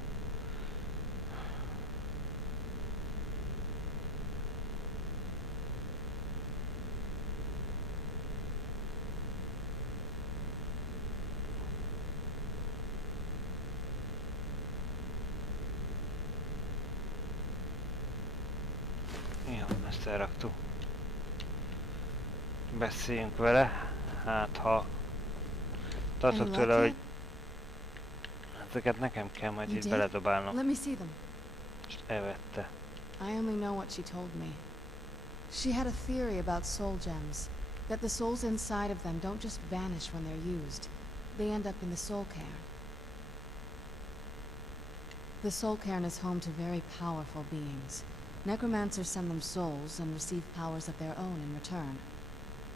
Jó, ezt elraktuk. Beszéljünk vele, hát ha tartok tőle, hogy ezeket nekem kell majd itt beledobálnom. Let me see them. És elvette. I only know what she told me. She had a theory about soul gems, that the souls inside of them don't just vanish when they're used. They end up in the soul cairn. The soul cairn is home to very powerful beings. Necromancers send them souls and receive powers of their own in return.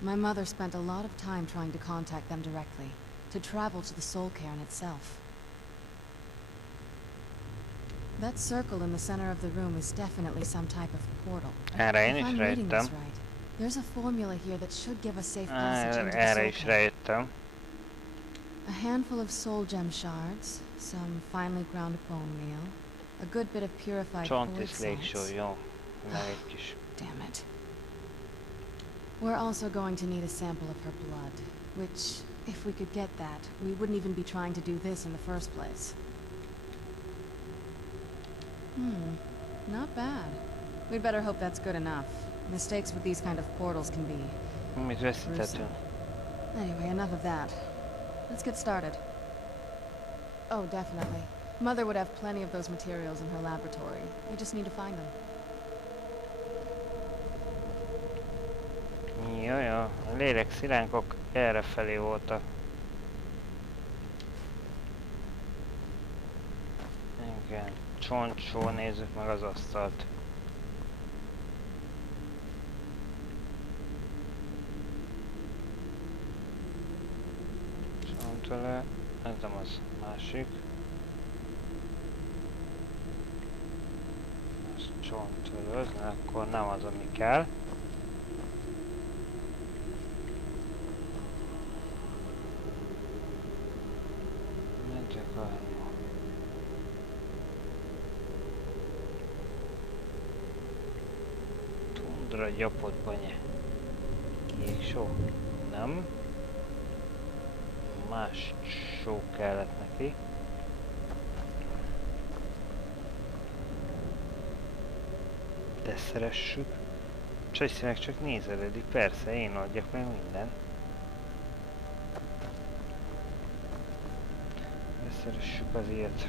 My mother spent a lot of time trying to contact them directly, to travel to the soul cairn itself. That circle in the center of the room is definitely some type of portal. Erre én If is I'm reading rájöttem. this right, there's a formula here that should give us safe passage into the Erre soul is cairn. rájöttem. A handful of soul gem shards, some finely ground bone meal, a good bit of purified Csontliszt quartz légsó, salts. jó. Meg egy kis. Damn it. We're also going to need a sample of her blood, which, if we could get that, we wouldn't even be trying to do this in the first place. Not bad. We'd better hope that's good enough. Mistakes with these kind of portals can be Mit veszítettünk? Anyway, enough of that. Let's get started. Oh, definitely. Mother would have plenty of those materials in her laboratory. We just need to find them. Jaj, a lélekszilánkok errefelé voltak. Igen, csontsó, nézzük meg az asztalt. Csontvele, ez nem az másik. Ez csontvele, akkor nem az, ami kell. Tundra gyapott banya. Kék só? Nem. Más só kellett neki. De szeressük. Csajszínek csak nézelődik, persze, én adjak meg minden. De szeressük az ilyet.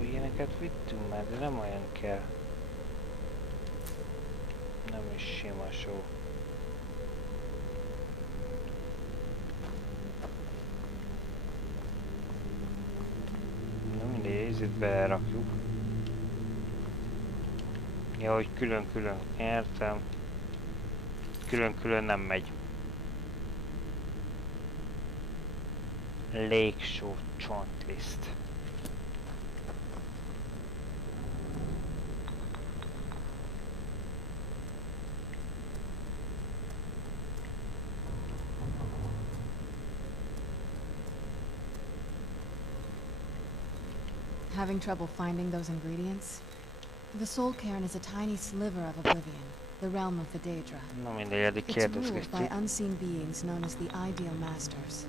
Ilyeneket vittünk már, de nem olyan kell. Nem is sima só. Na mindegy, itt belerakjuk. Ja, hogy külön-külön, értem. Külön-külön nem megy. Légsó csontliszt. Having trouble finding those ingredients? The soul cairn is a tiny sliver of oblivion, the realm of the Daedra. Na mindegy, eddig It's ruled by kérdezgetjük. unseen beings known as the ideal masters.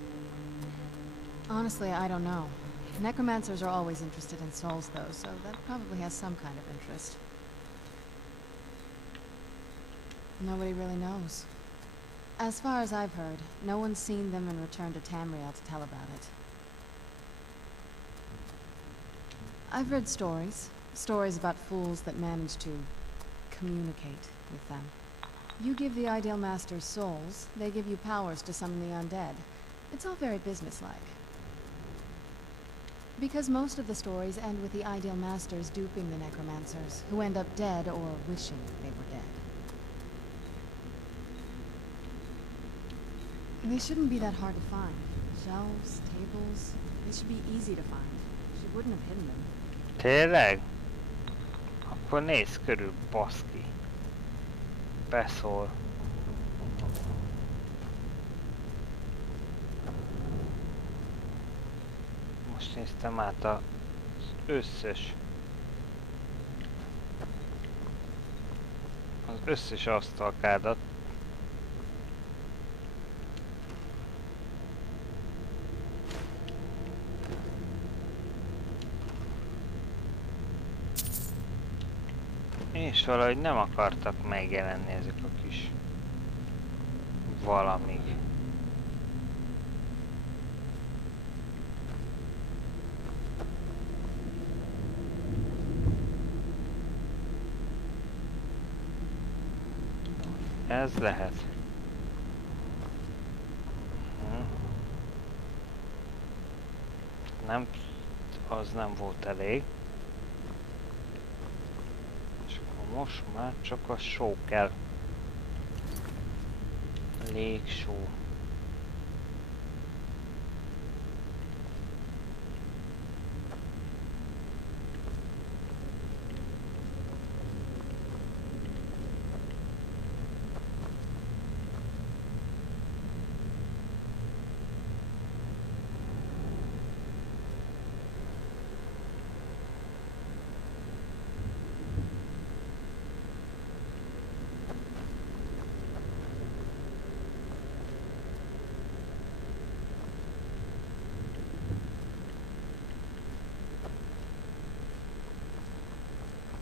Honestly, I don't know. Necromancers are always interested in souls, though, so that probably has some kind of interest. Nobody really knows. As far as I've heard, no one's seen them and returned to Tamriel to tell about it. I've read stories. Stories about fools that manage to communicate with them. You give the Ideal Masters souls, they give you powers to summon the undead. It's all very businesslike. Because most of the stories end with the Ideal Masters duping the necromancers, who end up dead or wishing they were dead. They shouldn't be that hard to find. Shelves, tables, they should be easy to find. She wouldn't have hidden them. Tényleg? Akkor nézz körül, baszki. Beszól. Most néztem át az összes asztalkádat. És valahogy nem akartak megjelenni ezek a kis valamik. Ez lehet. Nem, az nem volt elég. Most már csak a só kell. Légsó.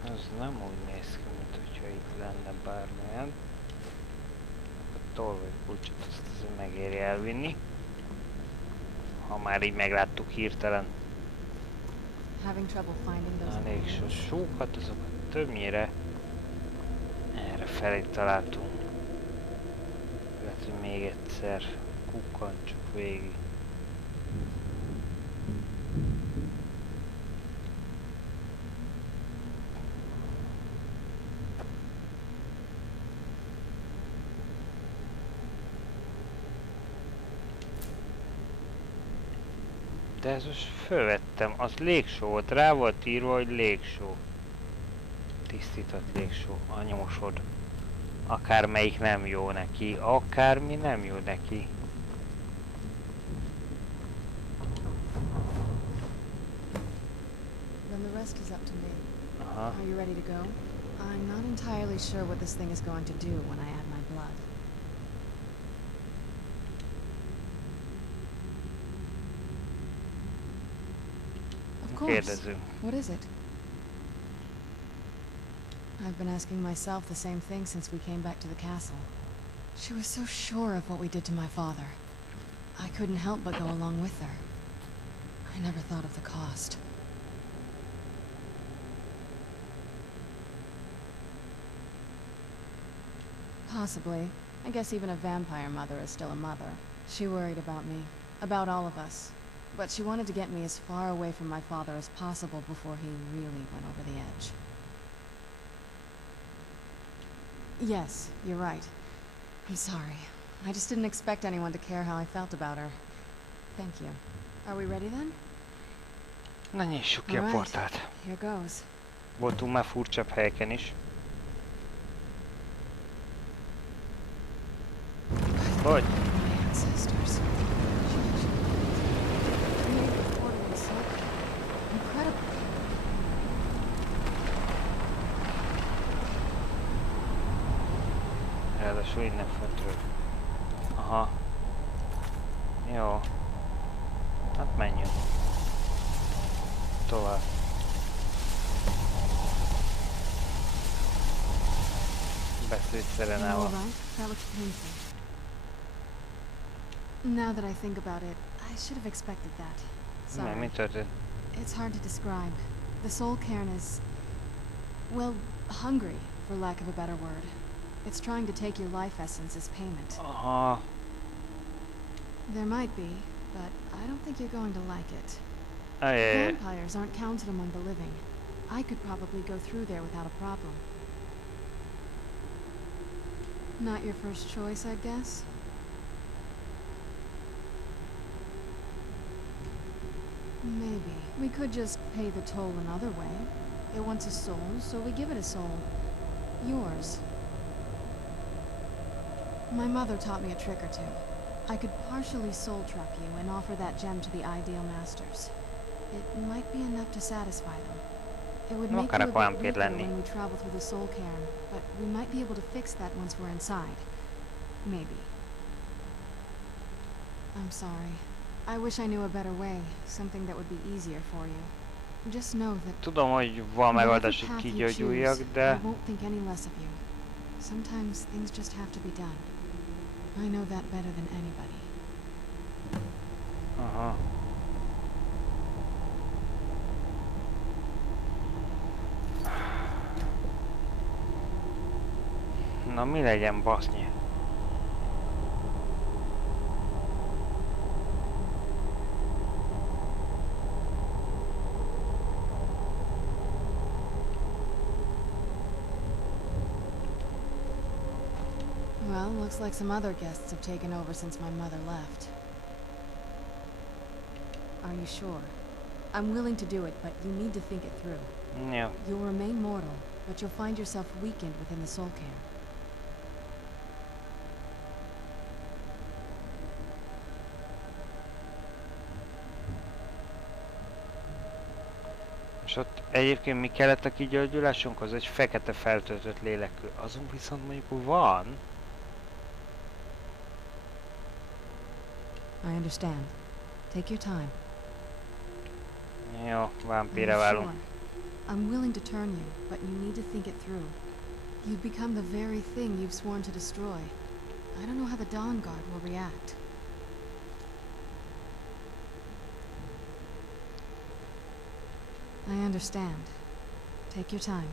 Ez nem úgy néz ki, mint hogyha itt lenne bármilyen. A tolvajkulcsot azt azért megéri elvinni. Ha már így megláttuk hirtelen. Elég sókat, azokat többnyire erre felé találtunk. Lehet, hogy még egyszer kukkantsuk végig. De ez most fölvettem, az légsó volt, rá volt írva, hogy légsó. Tisztított légsó, anyósod. Akármelyik nem jó neki, akármi nem jó neki. Then the rest is up to me. Are you ready to go? I'm not entirely sure what this thing is going to do when I add my blood. Of course. What is it? I've been asking myself the same thing since we came back to the castle. She was so sure of what we did to my father. I couldn't help but go along with her. I never thought of the cost. Possibly. I guess even a vampire mother is still a mother. She worried about me. About all of us. But she wanted to get me as far away from my father as possible before he really went over the edge. Yes, you're right. I'm sorry. I just didn't expect anyone to care how I felt about her. Thank you. Are we ready then? Na nyissuk ki a portát. Here goes. Voltunk már furcsabb helyeken is. Hogy? Ráadásul innen föntről. Aha. Jó. Hát menjünk. Tovább. Beszélj Szerenával. That looks painful. Now that I think about it, I should have expected that. Sorry. Mi történt? It's hard to describe. The soul cairn is, well, hungry, for lack of a better word. It's trying to take your life essence as payment. Aha. There might be, but I don't think you're going to like it. Ajaj. Vampires aren't counted among the living. I could probably go through there without a problem. Not your first choice, I'd guess? Maybe. We could just pay the toll another way. It wants a soul, so we give it a soul. Yours. My mother taught me a trick or two. I could partially soul trap you and offer that gem to the ideal masters. It might be enough to satisfy them. It would make you a bit weaker when we travel through the soul cairn, but we might be able to fix that once we're inside. Maybe. I'm sorry. I wish I knew a better way, something that would be easier for you. Just know that Tudom, hogy van megoldás, hogy kigyógyuljak, de... I won't think any less of you. Sometimes things just have to be done. I know that better than anybody. Aha. Na mi legyen, basznyi? Well, looks like some other guests have taken over since my mother left. Are you sure? I'm willing to do it, but you need to think it through. Jó. You'll remain mortal, but you'll find yourself weakened within the soul cairn. És ott egyébként mi kellett a kigyógyulásunkhoz? Egy fekete feltöltött lélekű. Azon viszont mondjuk van. I understand. Take your time. Jó, vámpíre Are you válunk. sure? I'm willing to turn you, but you need to think it through. You've become the very thing you've sworn to destroy. I don't know how the Dawn Guard will react. I understand. Take your time.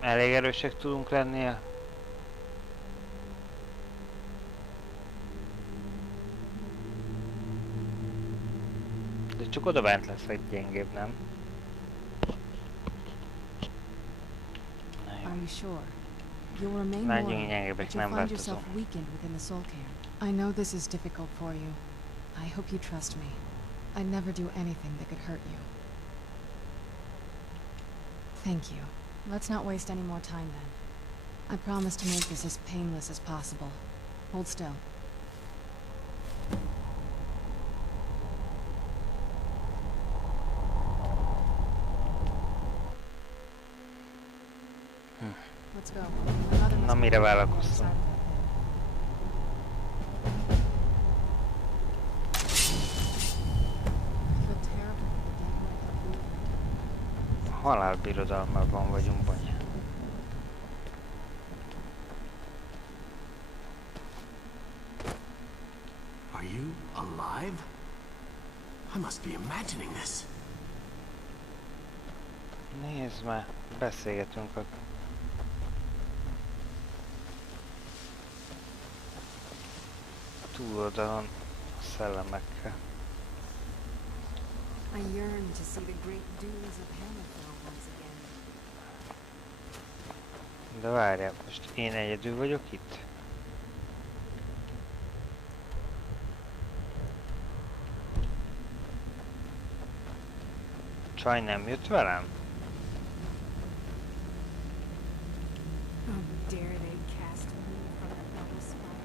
Elég erősek tudunk lenni. De csak oda bent lesz egy gyengébb, nem? Are you sure? You'll remain Nagyon mortal, gyengébbek, but nem you'll find yourself változom. weakened within the soul cairn. I know this is difficult for you. I hope you trust me. I'd never do anything that could hurt you. Thank you. Let's not waste any more time then. I promise to make this as painless as possible. Hold still. Let's go. My mother must Na be mire on the vállalkoztam? side of the I feel terrible for the dead who I thought we were. Halálbirodalmában vagyunk, banya. Are you alive? I must be imagining this. Nézd már, beszélgetünk a... túloldalon a szellemekkel. I yearn to see the great dunes of Hamilton once again. De várjál, most én egyedül vagyok itt? Csaj nem jött velem? How dare they cast me from the double spire?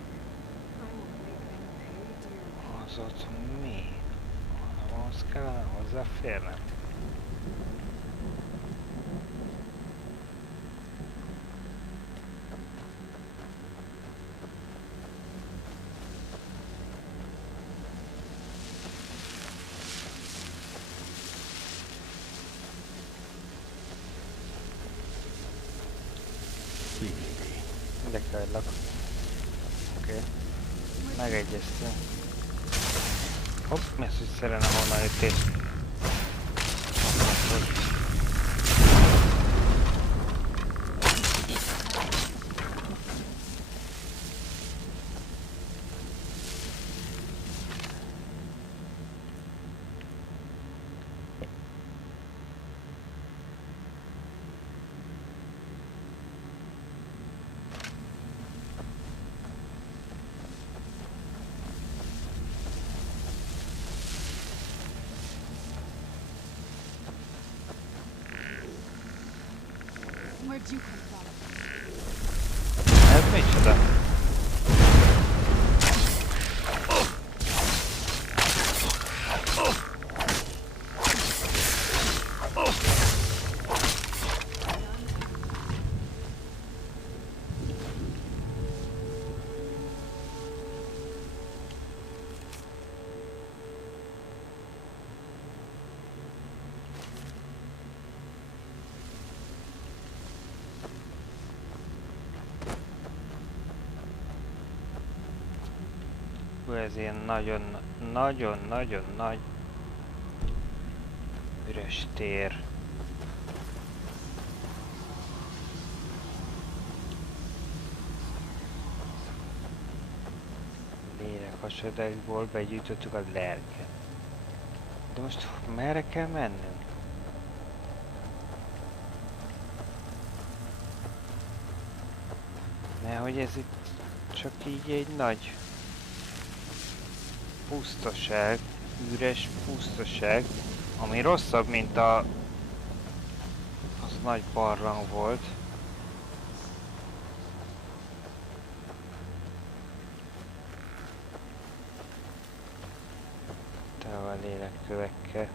I will make them pay dearly. Az ott mi? Ahhoz kellene hozzáférnem. Megegyeztünk. Hopp, mi az, hogy szerene honnan jöttél? Where'd you come from? Ez micsoda? Ez ilyen nagyon nagy üres tér. Lélekhasadékból begyűjtöttük a lelket. De most merre kell mennünk? Mert hogy ez itt csak így egy nagy pusztaság, üres pusztaság, ami rosszabb, mint az nagy barlang volt. Tele a lélekkövekkel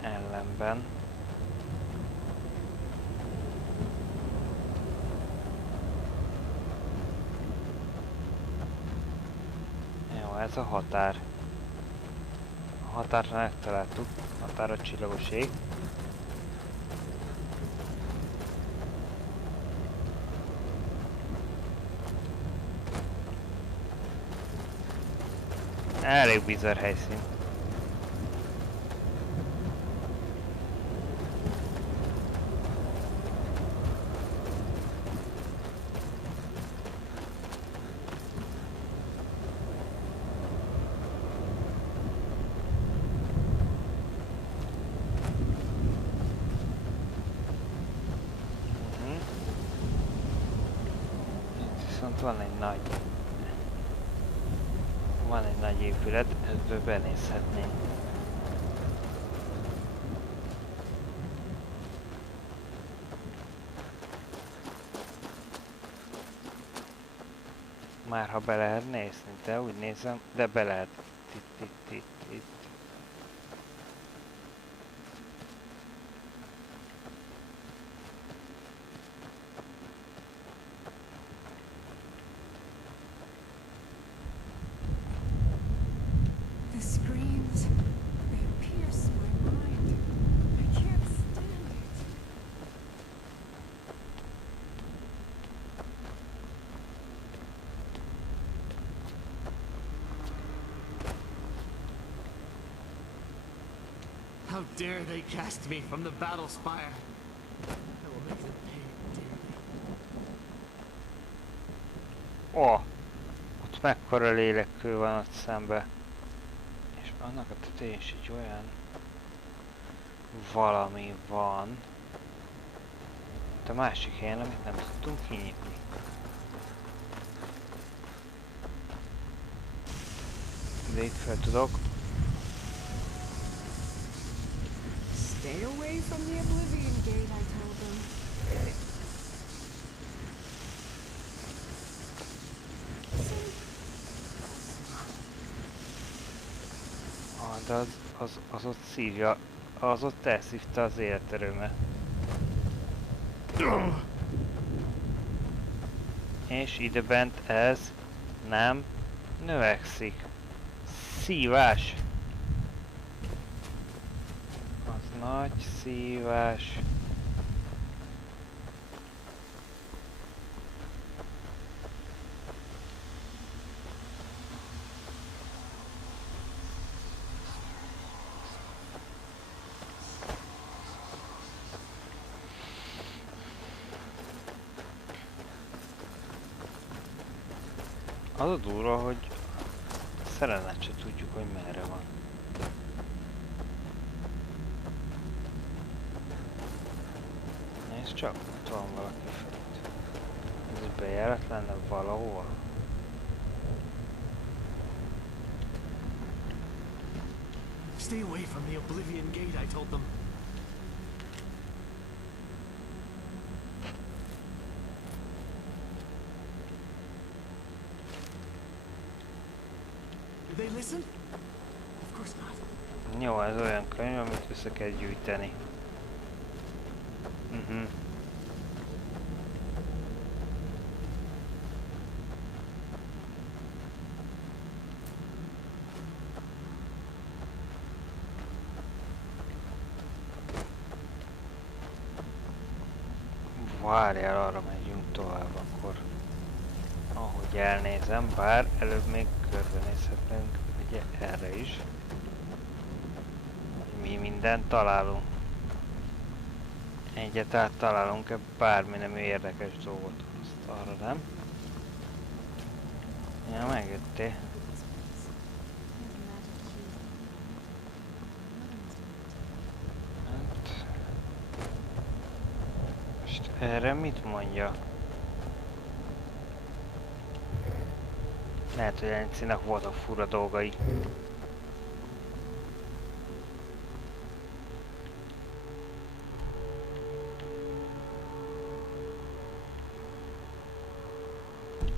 ellenben. Ez a határ. A határra megtaláltuk. Határ a csillagos ég. Elég bizarr helyszín. Van egy nagy épület, ebből benézhetnénk. Már ha be lehet nézni, de úgy nézem, de be lehet itt. How dare they cast me from the battle spire? I will make them pay dearly. Ó! Ott mekkora lélekkő van ott szembe. És annak a tetején is egy olyan valami van. De a másik helyen, amit nem tudtunk kinyitni. De itt fel tudok. Stay away from the Oblivion Gate, I told them. De az ott szívja, az ott elszívta az életerőmet. És idebent ez nem növekszik. Szívás! Az nagy szívás. Az a durva, hogy szerenet se tudjuk, hogy merre van. Nézd csak, ott van valaki fent. Ez bejárat lenne valahova? Stay away from the Oblivion Gate, I told them. Did they listen? Of course not. Jó, ez olyan könyv, amit össze kell gyűjteni. Várjál, arra megyünk tovább akkor. Ahogy elnézem, bár előbb még körbenézhetünk ugye erre is. Hogy mi mindent találunk. Egyáltalán találunk-e bármi nem érdekes dolgot? Azt arra nem. Ja, megjöttél. Hát. Most erre mit mondja? Lehet, hogy Anyucinak voltak fura dolgai.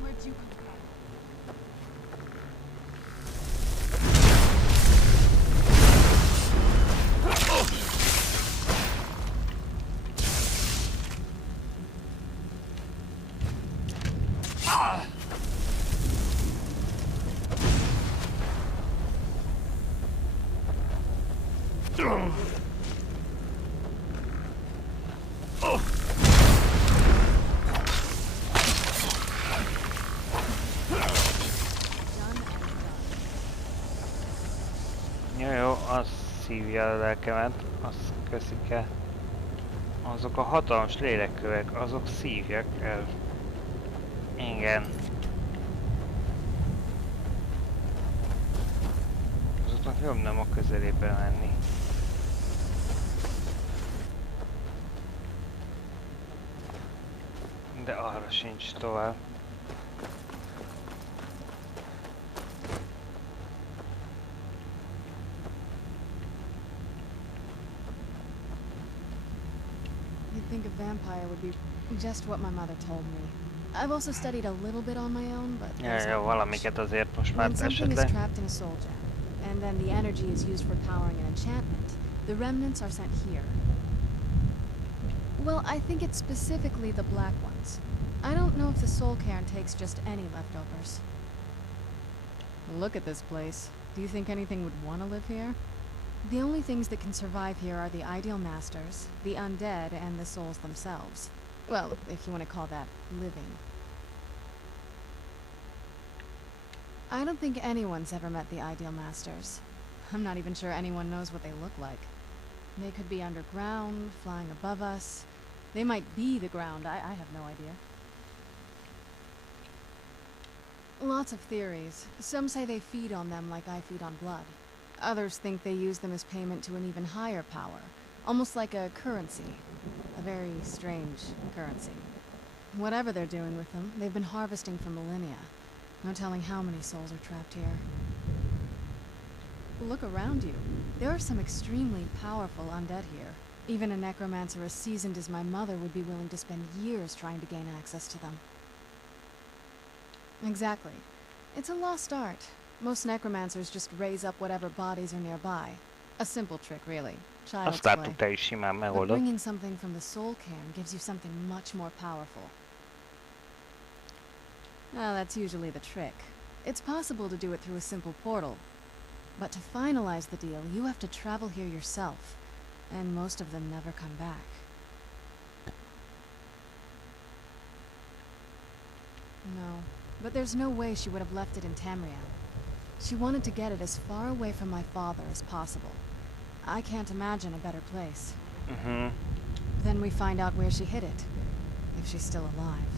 Where'd you come from? Jó, az szívja a lelkemet, azt köszik el. Azok a hatalmas lélekkövek, azok szívják el. Igen. Azoknak jobb nem a közelébe menni. De arra sincs tovább. You'd think a vampire would be just what my mother told me. I've also studied a little bit on my own, but there's Ja, not much. valamiket azért most már When something is esetleg. trapped in a soul gem, and then the energy is used for powering an enchantment, the remnants are sent here. Well, I think it's specifically the black ones. I don't know if the soul cairn takes just any leftovers. Look at this place. Do you think anything would want to live here? The only things that can survive here are the ideal masters, the undead, and the souls themselves. Well, if you want to call that living. I don't think anyone's ever met the ideal masters. I'm not even sure anyone knows what they look like. They could be underground, flying above us. They might be the ground, I have no idea. Lots of theories. Some say they feed on them like I feed on blood. Others think they use them as payment to an even higher power, almost like a currency. A very strange currency. Whatever they're doing with them, they've been harvesting for millennia. No telling how many souls are trapped here. Look around you. There are some extremely powerful undead here. Even a necromancer as seasoned as my mother would be willing to spend years trying to gain access to them. Exactly. It's a lost art. Most necromancers just raise up whatever bodies are nearby. A simple trick, really. Child's Azt play. láttuk, te is simán But megoldod. bringing something from the soul cairn gives you something much more powerful. Well, that's usually the trick. It's possible to do it through a simple portal. But to finalize the deal, you have to travel here yourself. And most of them never come back. No, but there's no way she would have left it in Tamriel. She wanted to get it as far away from my father as possible. I can't imagine a better place. Then we find out where she hid it. If she's still alive.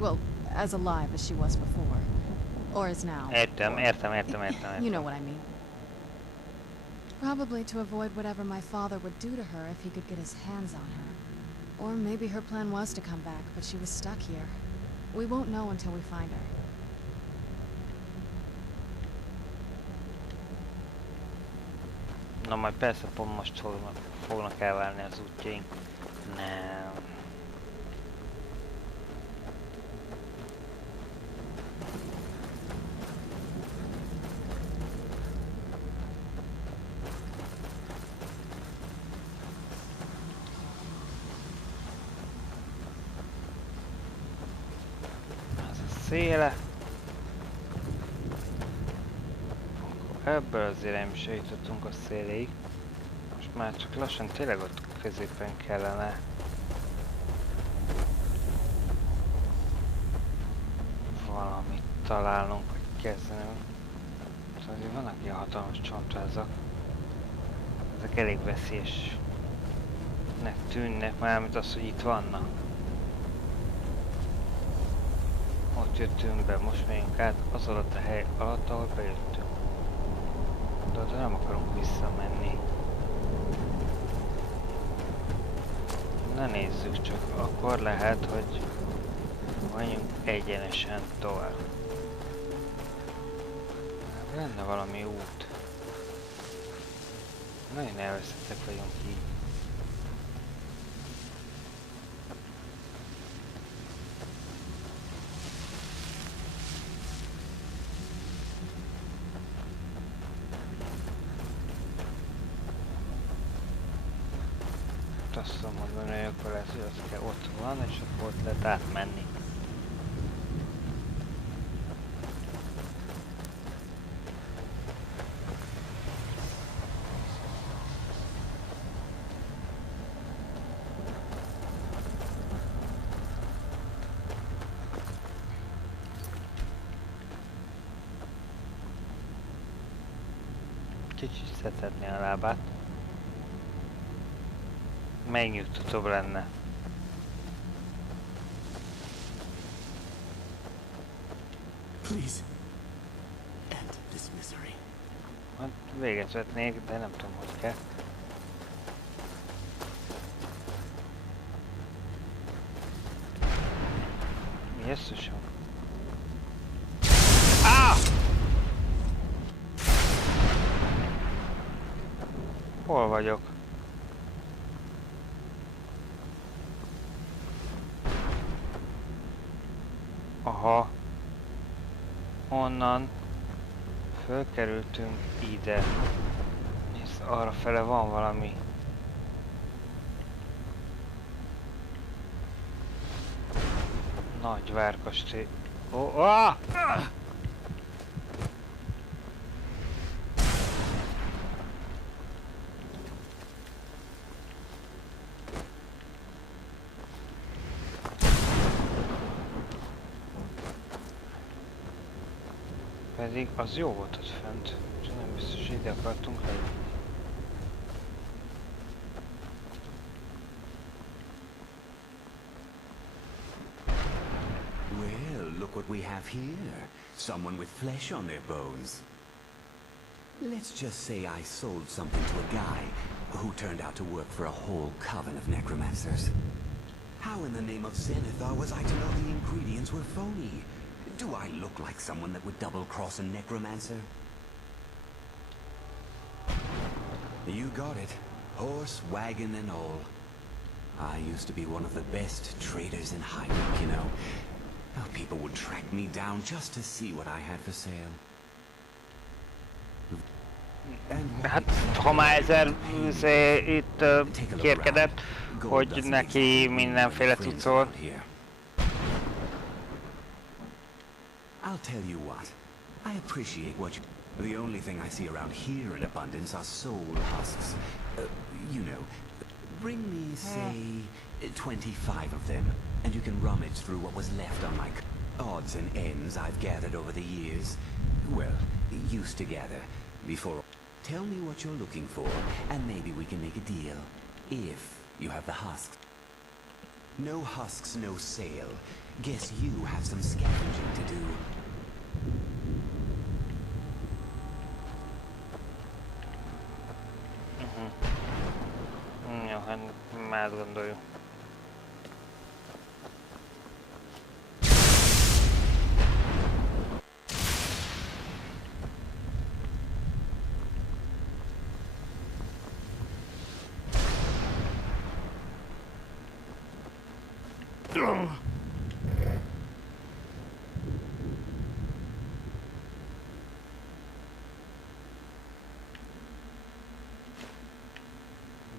Well, as alive as she was before. Or is now. Értem. You know what I mean. Probably to avoid whatever my father would do to her if he could get his hands on her. Or maybe her plan was to come back, but she was stuck here. We won't know until we find her. Na majd persze pont most fognak elválni az útjaink. Nem. Ez a széle. Ebből az irányba se jutottunk a széléig. Most már csak lassan tényleg ott középen kellene valamit találnunk, hogy kezdenünk. Azért vannak ilyen hatalmas csontvázak. Ezek elég veszélyesnek tűnnek, mármint az, hogy itt vannak. Ott jöttünk be, most megyünk át az alatt a hely alatt, ahol bejöttünk. De oda nem akarunk visszamenni. Na nézzük csak, akkor lehet, hogy menjünk egyenesen tovább. Lenne valami út. Nagyon elveszettek vagyunk így. Azt tudom mondani, hogy akkor lesz, hogy az kell ott van, és akkor ott lehet átmenni. Kicsit szedhetné a lábát. Megnyugtatóbb lenne. Please, end this misery. Hát véget vetnék, de nem tudom, hogy kell. Mi Jézusom? Hol vagyok? Aha. Onnan fölkerültünk ide. És arra fele van valami. Nagy várkastély. Oh, ah! Pedig az jó volt ott fent, és nem biztos, hogy ide akartunk lejutni. Well, look what we have here. Someone with flesh on their bones. Let's just say I sold something to a guy who turned out to work for a whole coven of necromancers. How in the name of Zenithar was I to know the ingredients were phony? Do I look like someone that would double-cross a necromancer? You got it. Horse, wagon, and all. I used to be one of the best traders in Highwick, you know. People would track me down just to see what I had for sale. Hát, ha már ezer itt kérkedett, hogy neki mindenféle cuccol. I'll tell you what. I appreciate what you... The only thing I see around here in abundance are soul husks. You know, bring me, say, 25 of them, and you can rummage through what was left on my odds and ends I've gathered over the years. Well, used to gather, before... Tell me what you're looking for, and maybe we can make a deal. If you have the husks. No husks, no sale. Guess you have some scavenging to do. Jó, hát már gondoljuk.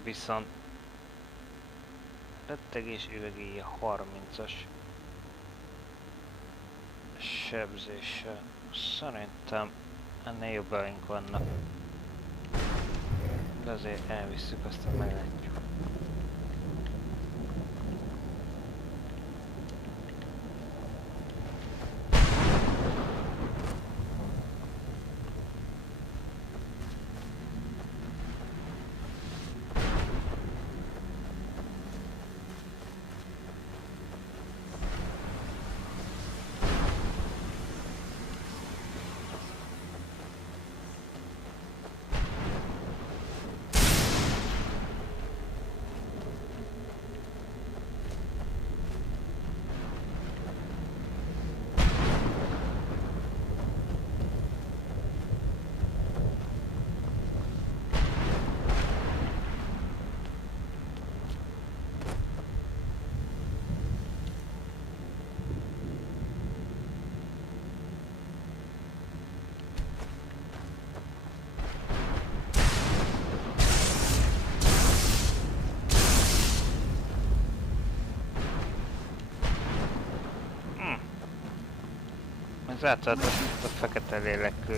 Viszont rettegés üvegéje 30-as sebzéssel. Szerintem ennél jobb eleink vannak. De azért elvisszük, aztán meglátjuk. Ez átadott a fekete lélekű.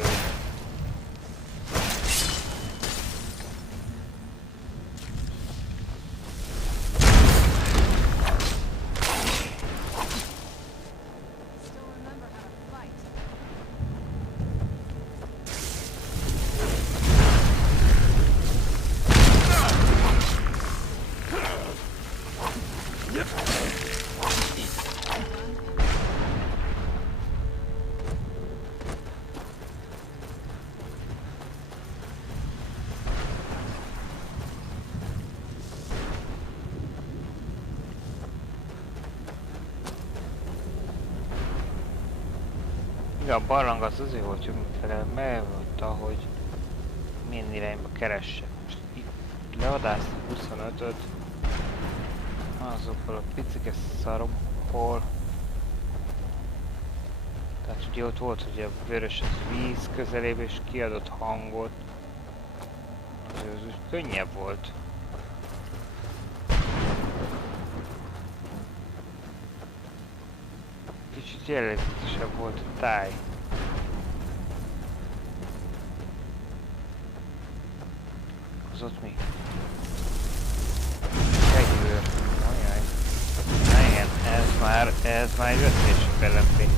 A barlang az azért volt jobb, mint mert volt, ahogy milyen irányba keresse. Most itt leadáztam 25-öt azokkal a picike szarokból. Tehát ugye ott volt, hogy a vörös az víz közelébe és kiadott hangot. Azért az úgy könnyebb volt. Kicsit jellegzetesebb volt a táj. Az ott mi? Egyőr. Ajaj. Na igen, ez már egy veszélyesebb ellenfél.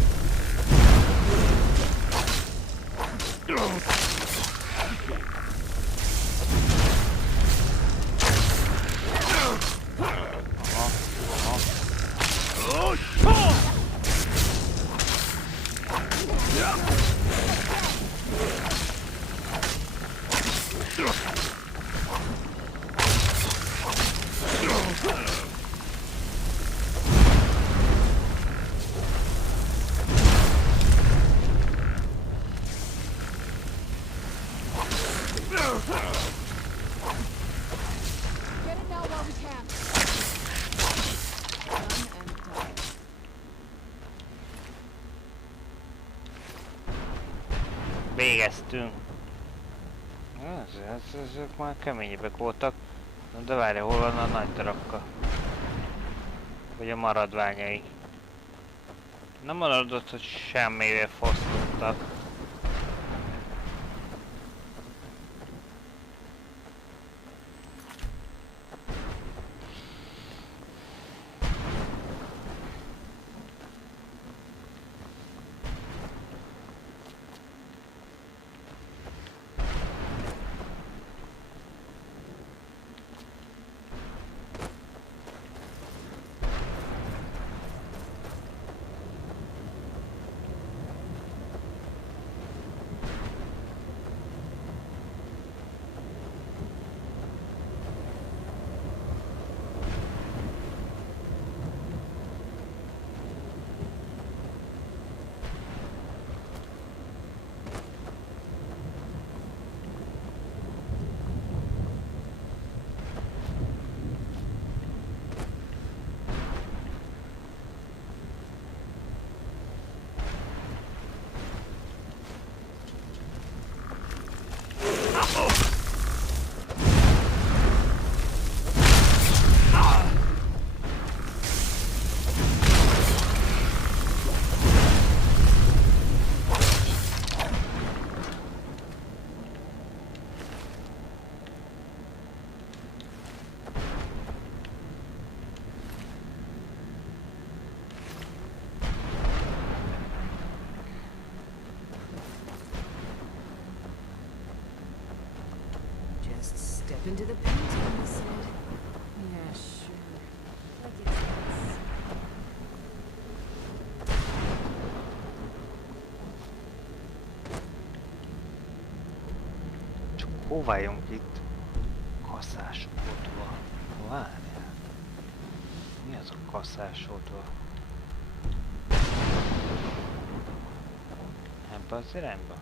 Végeztünk. Ezek már keményebbek voltak. De várja, hol van a nagy darabka? Vagy a maradványai? Nem maradott, hogy semmivel fosztottak. step into the painting, he said. Yeah, sure. Like it's nice. Csak hova jönk itt? Kasszásodva. Várjál. Mi az a kasszásodva? Ebbe az irányba?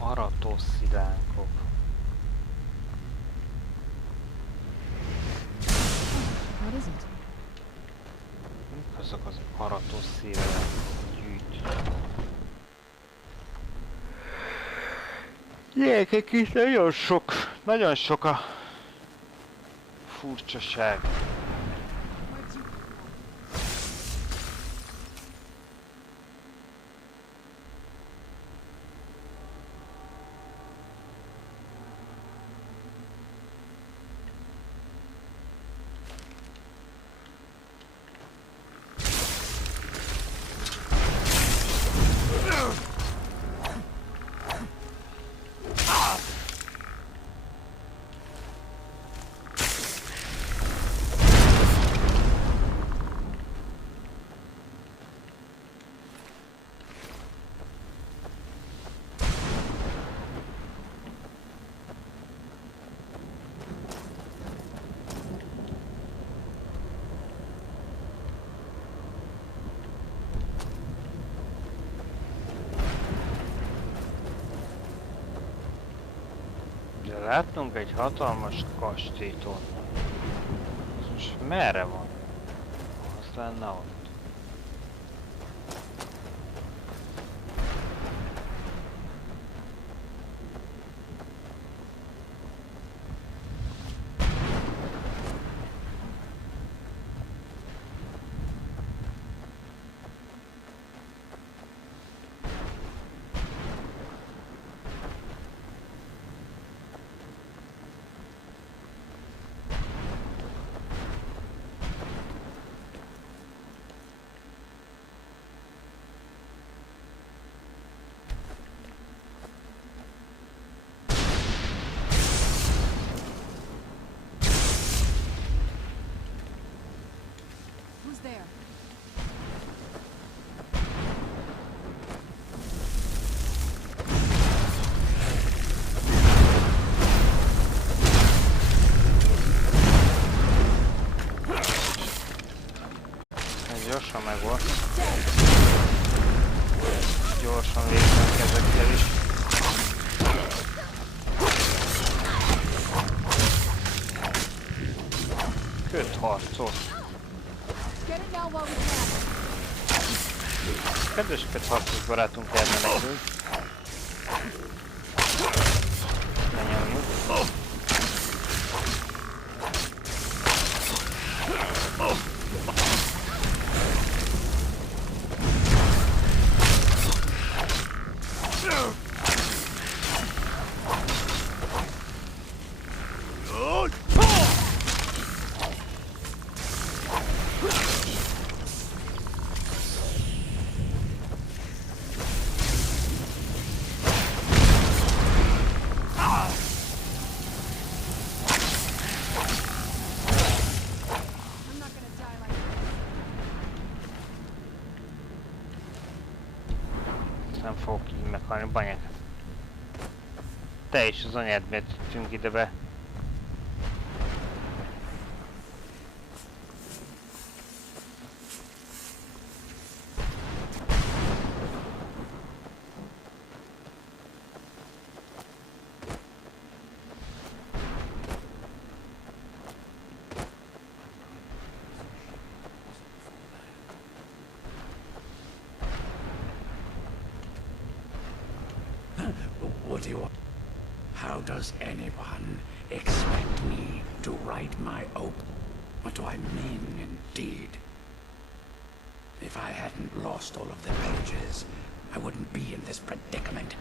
Aratosszilánkok. What is it? Mik azok az aratosszilánkok? Gyűjt. Gyerekek, itt nagyon sok a furcsaság. De láttunk egy hatalmas kastélyt onnan. Ez most merre van? Az lenne ott. Who's there? Ez gyorsan megvolt. Gyorsan végzünk ezekkel is. Köt harcos. Get it now while we can. Kedves kötharcos barátunk elmenekül. Lenyomjuk. I'm not gonna die like this. Nem fogok így meghalni, banyák. Te és az anyád miért jöttünk ide be? What do you want? How does anyone expect me to write my What do I mean, indeed? If I hadn't lost all of the pages, I wouldn't be in this predicament.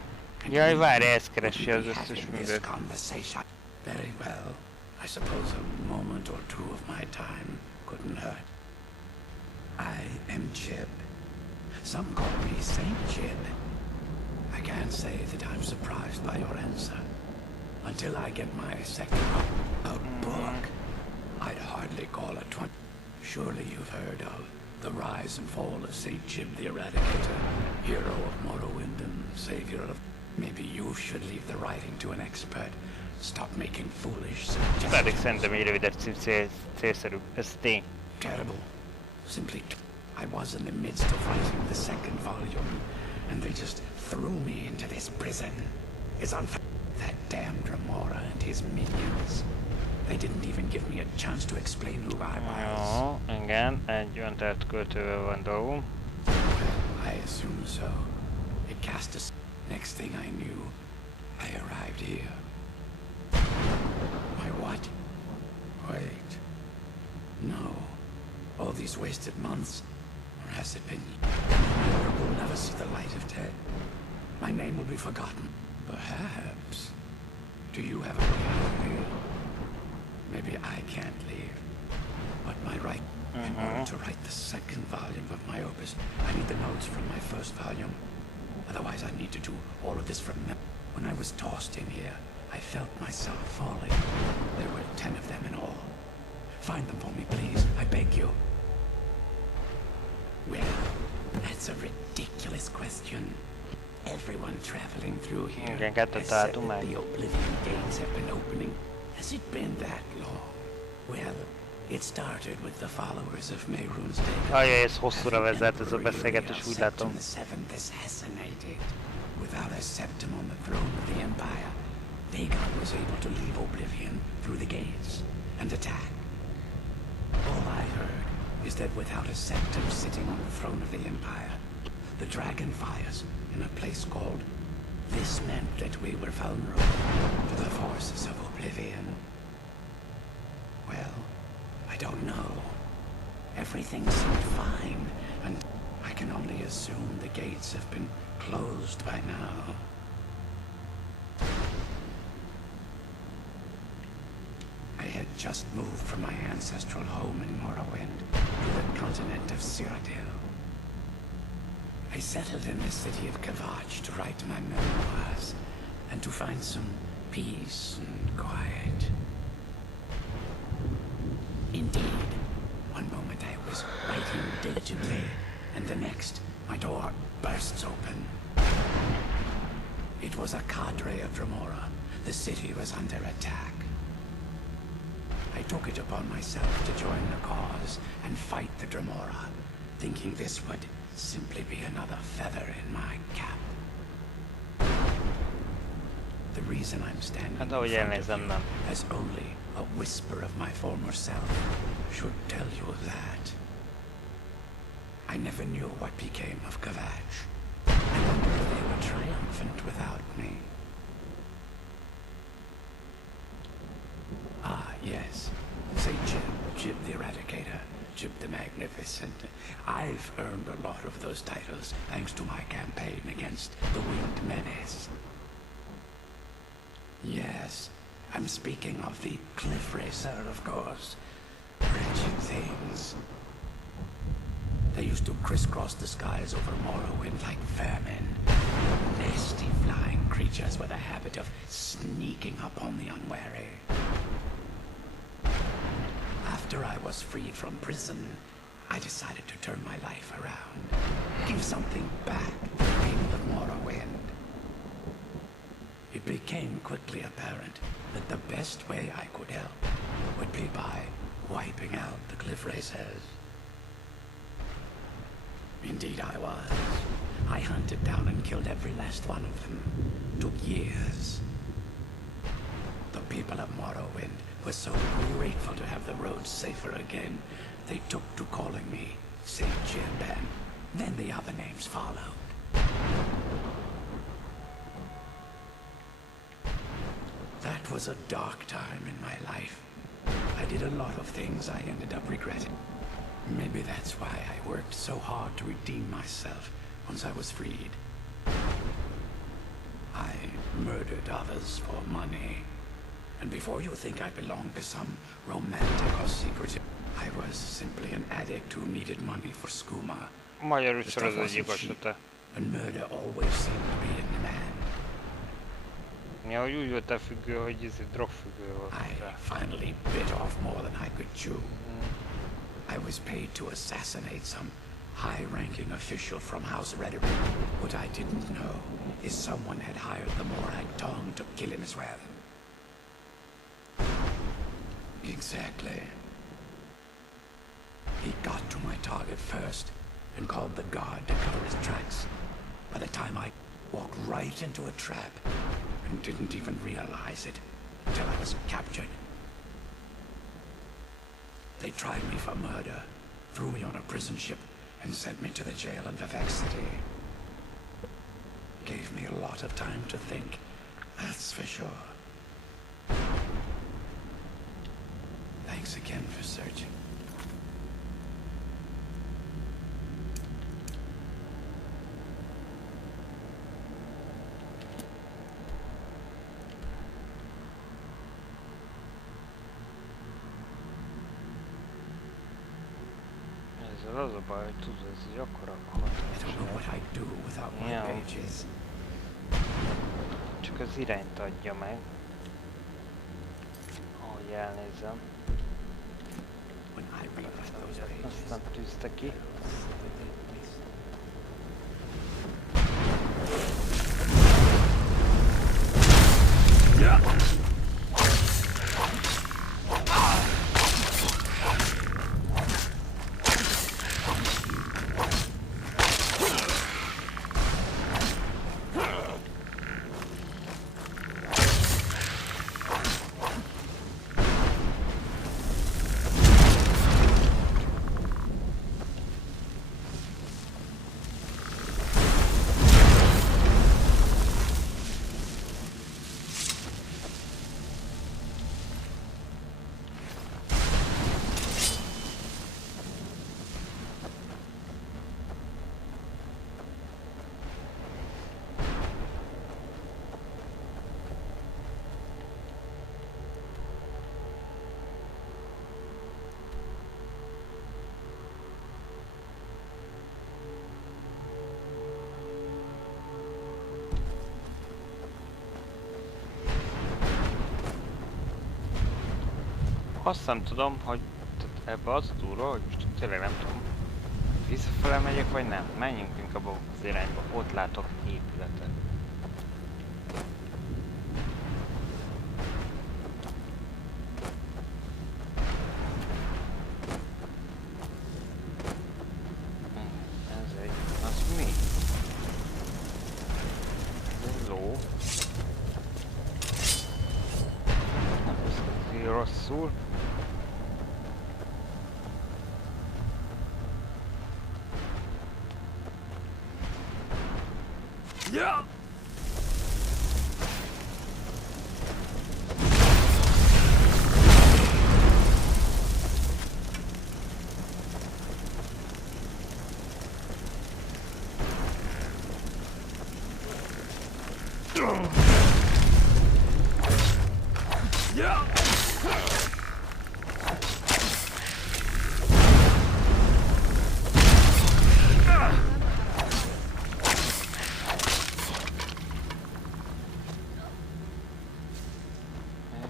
Jaj, várj, ezt keresi az összes This mögött. conversation. Very well. I suppose a moment or two of my time couldn't hurt. I am Jib. Some call me Saint Jib. I can't say that I'm surprised by your answer. Until I get my second book, I'd hardly call it 20. Surely you've heard of the rise and fall of Saint Jib the Eradicator, hero of Morrowind and savior of... Maybe you should leave the writing to an expert. Stop making foolish suggestions. Pedig szerintem egy rövidebb cím célszerű. Ez tény. Terrible. Simply, I was in the midst of writing the second volume, and they just threw me into this prison. It's unfair. That damned Remora and his minions. They didn't even give me a chance to explain who I was. Jó, igen, egy öntelt költővel van dolgunk. I assume so. It cast a... Next thing I knew, I arrived here. My what? Wait. No. All these wasted months? Or has it been... I will never see the light of day. My name will be forgotten. Perhaps. Do you have a way out of here? Maybe I can't leave. But my right... In order to write the second volume of my opus, I need the notes from my first volume. Otherwise, I need to do all of this from them. When I was tossed in here, I felt myself falling. There were 10 of them in all. Find them for me, please. I beg you. Well, that's a ridiculous question. Everyone traveling through here has said that the Oblivion gates have been opening. Has it been that long? Well, it started with the followers of Mehrunes Dagon. Ajaj, ez hosszúra vezet ez a beszélgetés, úgy látom. The seventh assassinated. Without a septum on the throne of the Empire, Dagon was able to leave Oblivion through the gates and attack. All I heard is that without a septum sitting on the throne of the Empire, the dragon fires in a place called... This meant that we were vulnerable to the forces of Oblivion. Well, I don't know. Everything seemed fine, and I can only assume the gates have been closed by now. I had just moved from my ancestral home in Morrowind to the continent of Cyrodiil. I settled in the city of Kavach to write my memoirs and to find some peace and quiet. Indeed, one moment I was writing diligently, and the next, my door bursts open. It was a cadre of Dremora. The city was under attack. I took it upon myself to join the cause and fight the Dremora, thinking this would simply be another feather in my cap. The reason I'm standing in front of you as only a whisper of my former self should tell you that. I never knew what became of Kavach. I wonder if they were triumphant without me. Ah, yes. Say Jib the Eradicator, Jib the Magnificent. I've earned a lot of those titles thanks to my campaign against the Winged Menace. Yes, I'm speaking of the Cliff Racer, of course. Wretched things. They used to crisscross the skies over Morrowind like vermin. Nasty flying creatures with a habit of sneaking up on the unwary. After I was freed from prison, I decided to turn my life around. Give something back to the people of Morrowind. It became quickly apparent that the best way I could help would be by wiping out the Cliff Racers. Indeed I was. I hunted down and killed every last one of them. Took years. The people of Morrowind were so grateful to have the roads safer again, they took to calling me Saint Jib, and then the other names followed. was a dark time in my life. I did a lot of things I ended up regretting. Maybe that's why I worked so hard to redeem myself once I was freed. I murdered others for money. And before you think I belonged to some romantic or secretive, I was simply an addict who needed money for skooma. Magyarul The stuff wasn't sorozatgyilkos cheap, and murder always seemed to be in demand. Ja, hogy úgy volt függő, hogy ez egy drogfüggő volt. I finally bit off more than I could chew. I was paid to assassinate some high-ranking official from House Rhetoric. What I didn't know is someone had hired the Morag tongue to kill him as well. Exactly. He got to my target first and called the guard to cover his tracks. By the time I walked right into a trap and didn't even realize it until I was captured. They tried me for murder, threw me on a prison ship, and sent me to the jail in Vivek City. Gave me a lot of time to think, that's for sure. Thanks again for searching. Ezzel az a baj, hogy tudod, ez egy akkora I don't know what I'd do without my Yeah. pages. csak az irányt adja meg. Ahogy elnézem. When I read those Azt pages, nem tűzte ki. Azt nem tudom, hogy ebbe az a túra, hogy most tényleg nem tudom, visszafele megyek vagy nem. Menjünk inkább az irányba, ott látok épületet. Ez egy... az mi? Ez egy ló. Nem hiszem, rosszul. Yeah!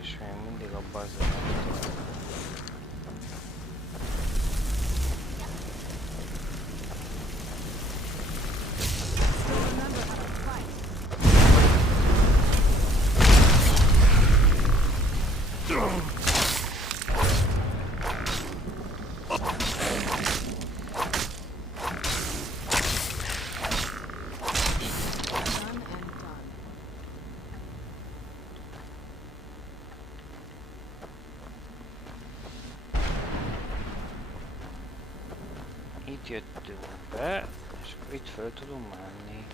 És még mindig abban az irányban. Still remember how to fight. Done and done. Itt jöttünk be, és akkor itt föl tudunk menni.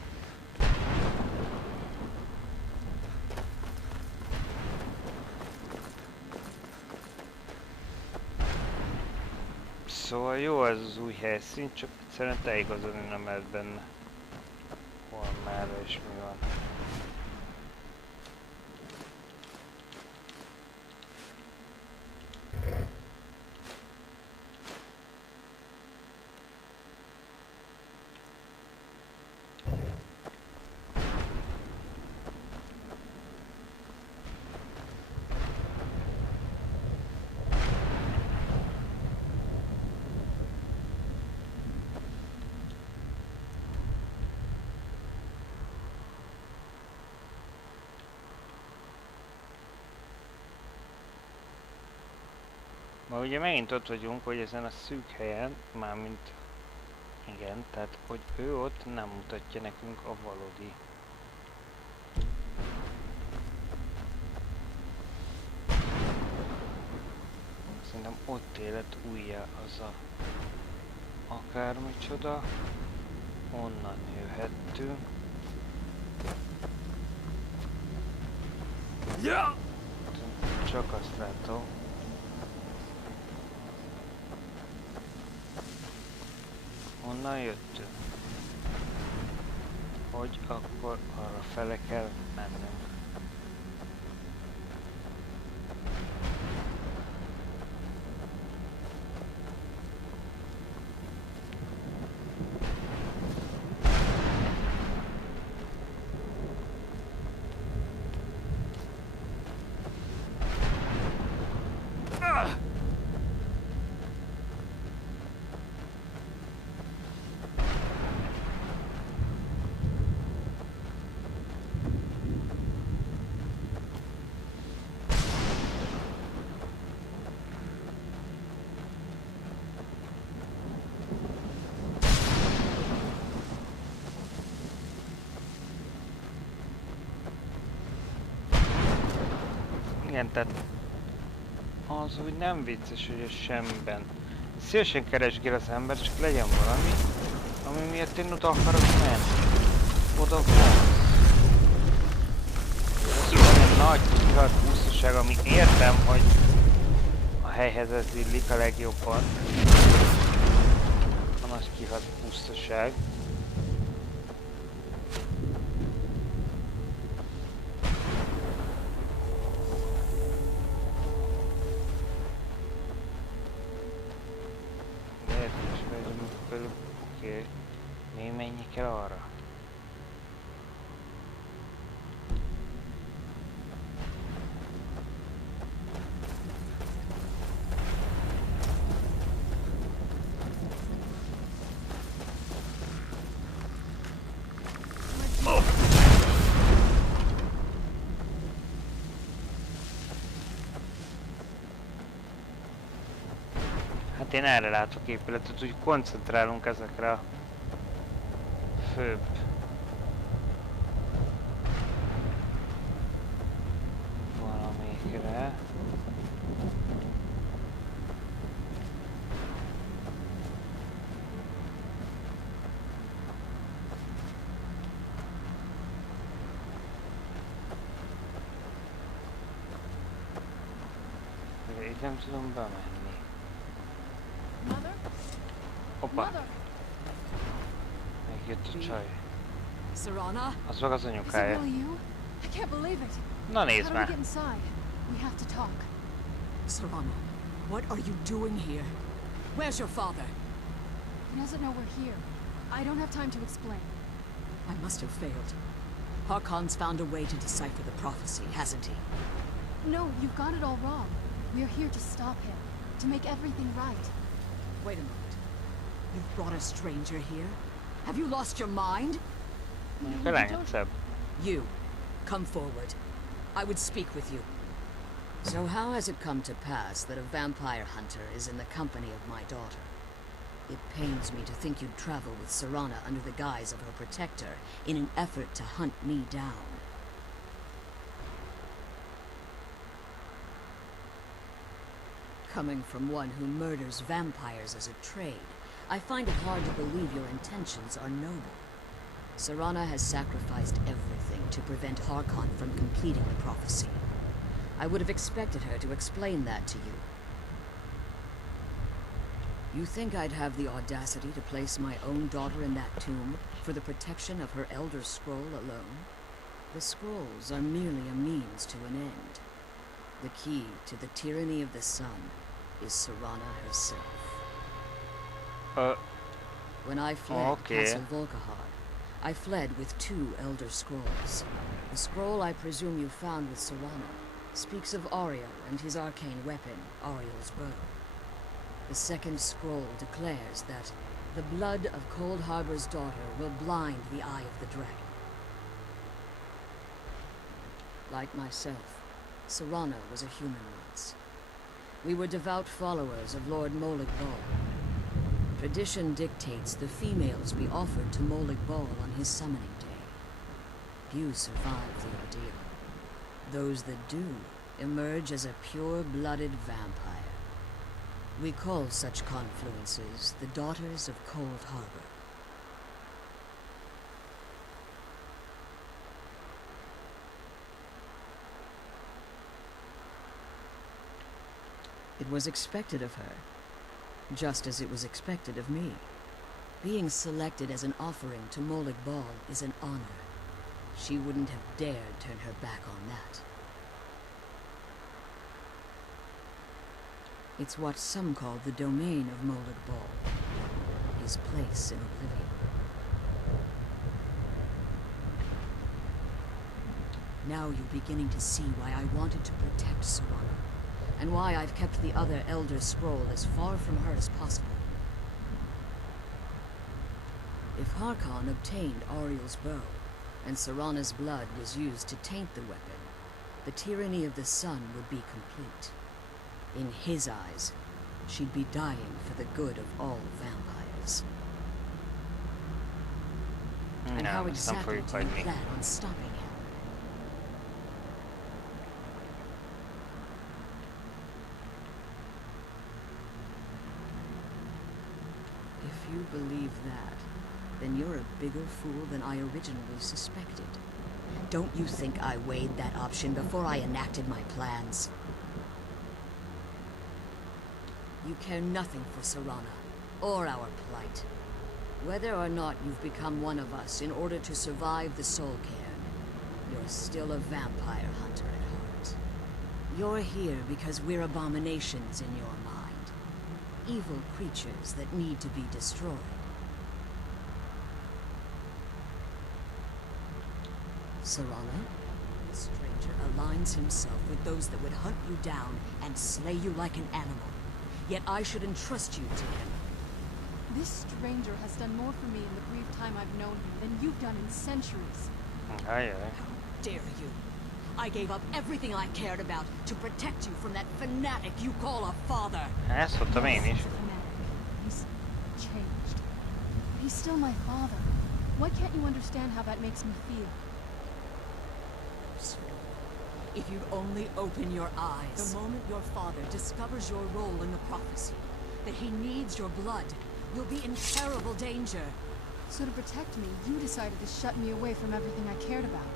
Szóval jó ez az új helyszín, csak egyszerűen teljigazolni nem lehet benne. Hol, merre és mi van. Ma ugye megint ott vagyunk, hogy ezen a szűk helyen, mármint igen, tehát hogy ő ott nem mutatja nekünk a valódi. Szerintem ott élet újjá az a akármicsoda, onnan jöhettünk. Ja! Csak azt látom. Honnan jöttünk? Hogy akkor arra fele kell mennünk. Igen, tehát az úgy nem vicces, hogy ez semmiben. Szívesen keresgél az ember, csak legyen valami, ami miatt én oda akarok menni. Oda van. Ez olyan nagy kihat pusztaság, ami értem, hogy a helyhez ez illik a legjobban. A nagy kihat pusztaság. Kell arra. Hát én erre látok épületet, úgy koncentrálunk ezekre a főbb valamikre. De így nem tudom bemenni. Hoppa! Megjött a csaj. Sarana? Az meg az Is it anyukája. really you? I can't believe it. Na nézd How do we már! get inside? We have to talk. Sarana, what are you doing here? Where's your father? He doesn't know we're here. I don't have time to explain. I must have failed. Harkon's found a way to decipher the prophecy, hasn't he? No, you've got it all wrong. We're here to stop him, to make everything right. Wait a minute. You've brought a stranger here? Have you lost your mind? Mondjuk a lányegyszebb. You, come forward. I would speak with you. So how has it come to pass that a vampire hunter is in the company of my daughter? It pains me to think you'd travel with Sarana under the guise of her protector in an effort to hunt me down. Coming from one who murders vampires as a trade, I find it hard to believe your intentions are noble. Sarana has sacrificed everything to prevent Harkon from completing the prophecy. I would have expected her to explain that to you. You think I'd have the audacity to place my own daughter in that tomb for the protection of her Elder Scroll alone? The scrolls are merely a means to an end. The key to the tyranny of the sun is Serana herself. When I fled Castle Volkahar, I fled with 2 Elder Scrolls. The scroll I presume you found with Serana speaks of Ariel and his arcane weapon, Ariel's bow. The second scroll declares that the blood of Cold Harbor's daughter will blind the eye of the dragon. Like myself, Serana was a human once. We were devout followers of Lord Molig Bal. Tradition dictates the females be offered to Molig Bal on his summoning day. Few survive the ordeal. Those that do emerge as a pure-blooded vampire. We call such confluences the Daughters of Cold Harbor. It was expected of her, just as it was expected of me. Being selected as an offering to Molig Bal is an honor. She wouldn't have dared turn her back on that. It's what some call the domain of Molig Bal, his place in oblivion. Now you're beginning to see why I wanted to protect Serana, and why I've kept the other Elder Scroll as far from her as possible. If Harkon obtained Ariel's bow, and Serana's blood was used to taint the weapon, the tyranny of the sun would be complete. In his eyes, she'd be dying for the good of all vampires. And how exactly do you plan on stopping him? If you believe that, then you're a bigger fool than I originally suspected. Don't you think I weighed that option before I enacted my plans? You care nothing for Serana, or our plight. Whether or not you've become one of us in order to survive the Soul Cairn, you're still a vampire hunter at heart. You're here because we're abominations in your mind. Evil creatures that need to be destroyed. Serana, the stranger aligns himself with those that would hunt you down and slay you like an animal. Yet I should entrust you to him. This stranger has done more for me in the brief time I've known him than you've done in centuries. How dare you? I gave up everything I cared about to protect you from that fanatic you call a father. Ezt mondtam én is. He's changed. But he's still my father. Why can't you understand how that makes me feel? If you'd only open your eyes. The moment your father discovers your role in the prophecy, that he needs your blood, you'll be in terrible danger. So to protect me, you decided to shut me away from everything I cared about.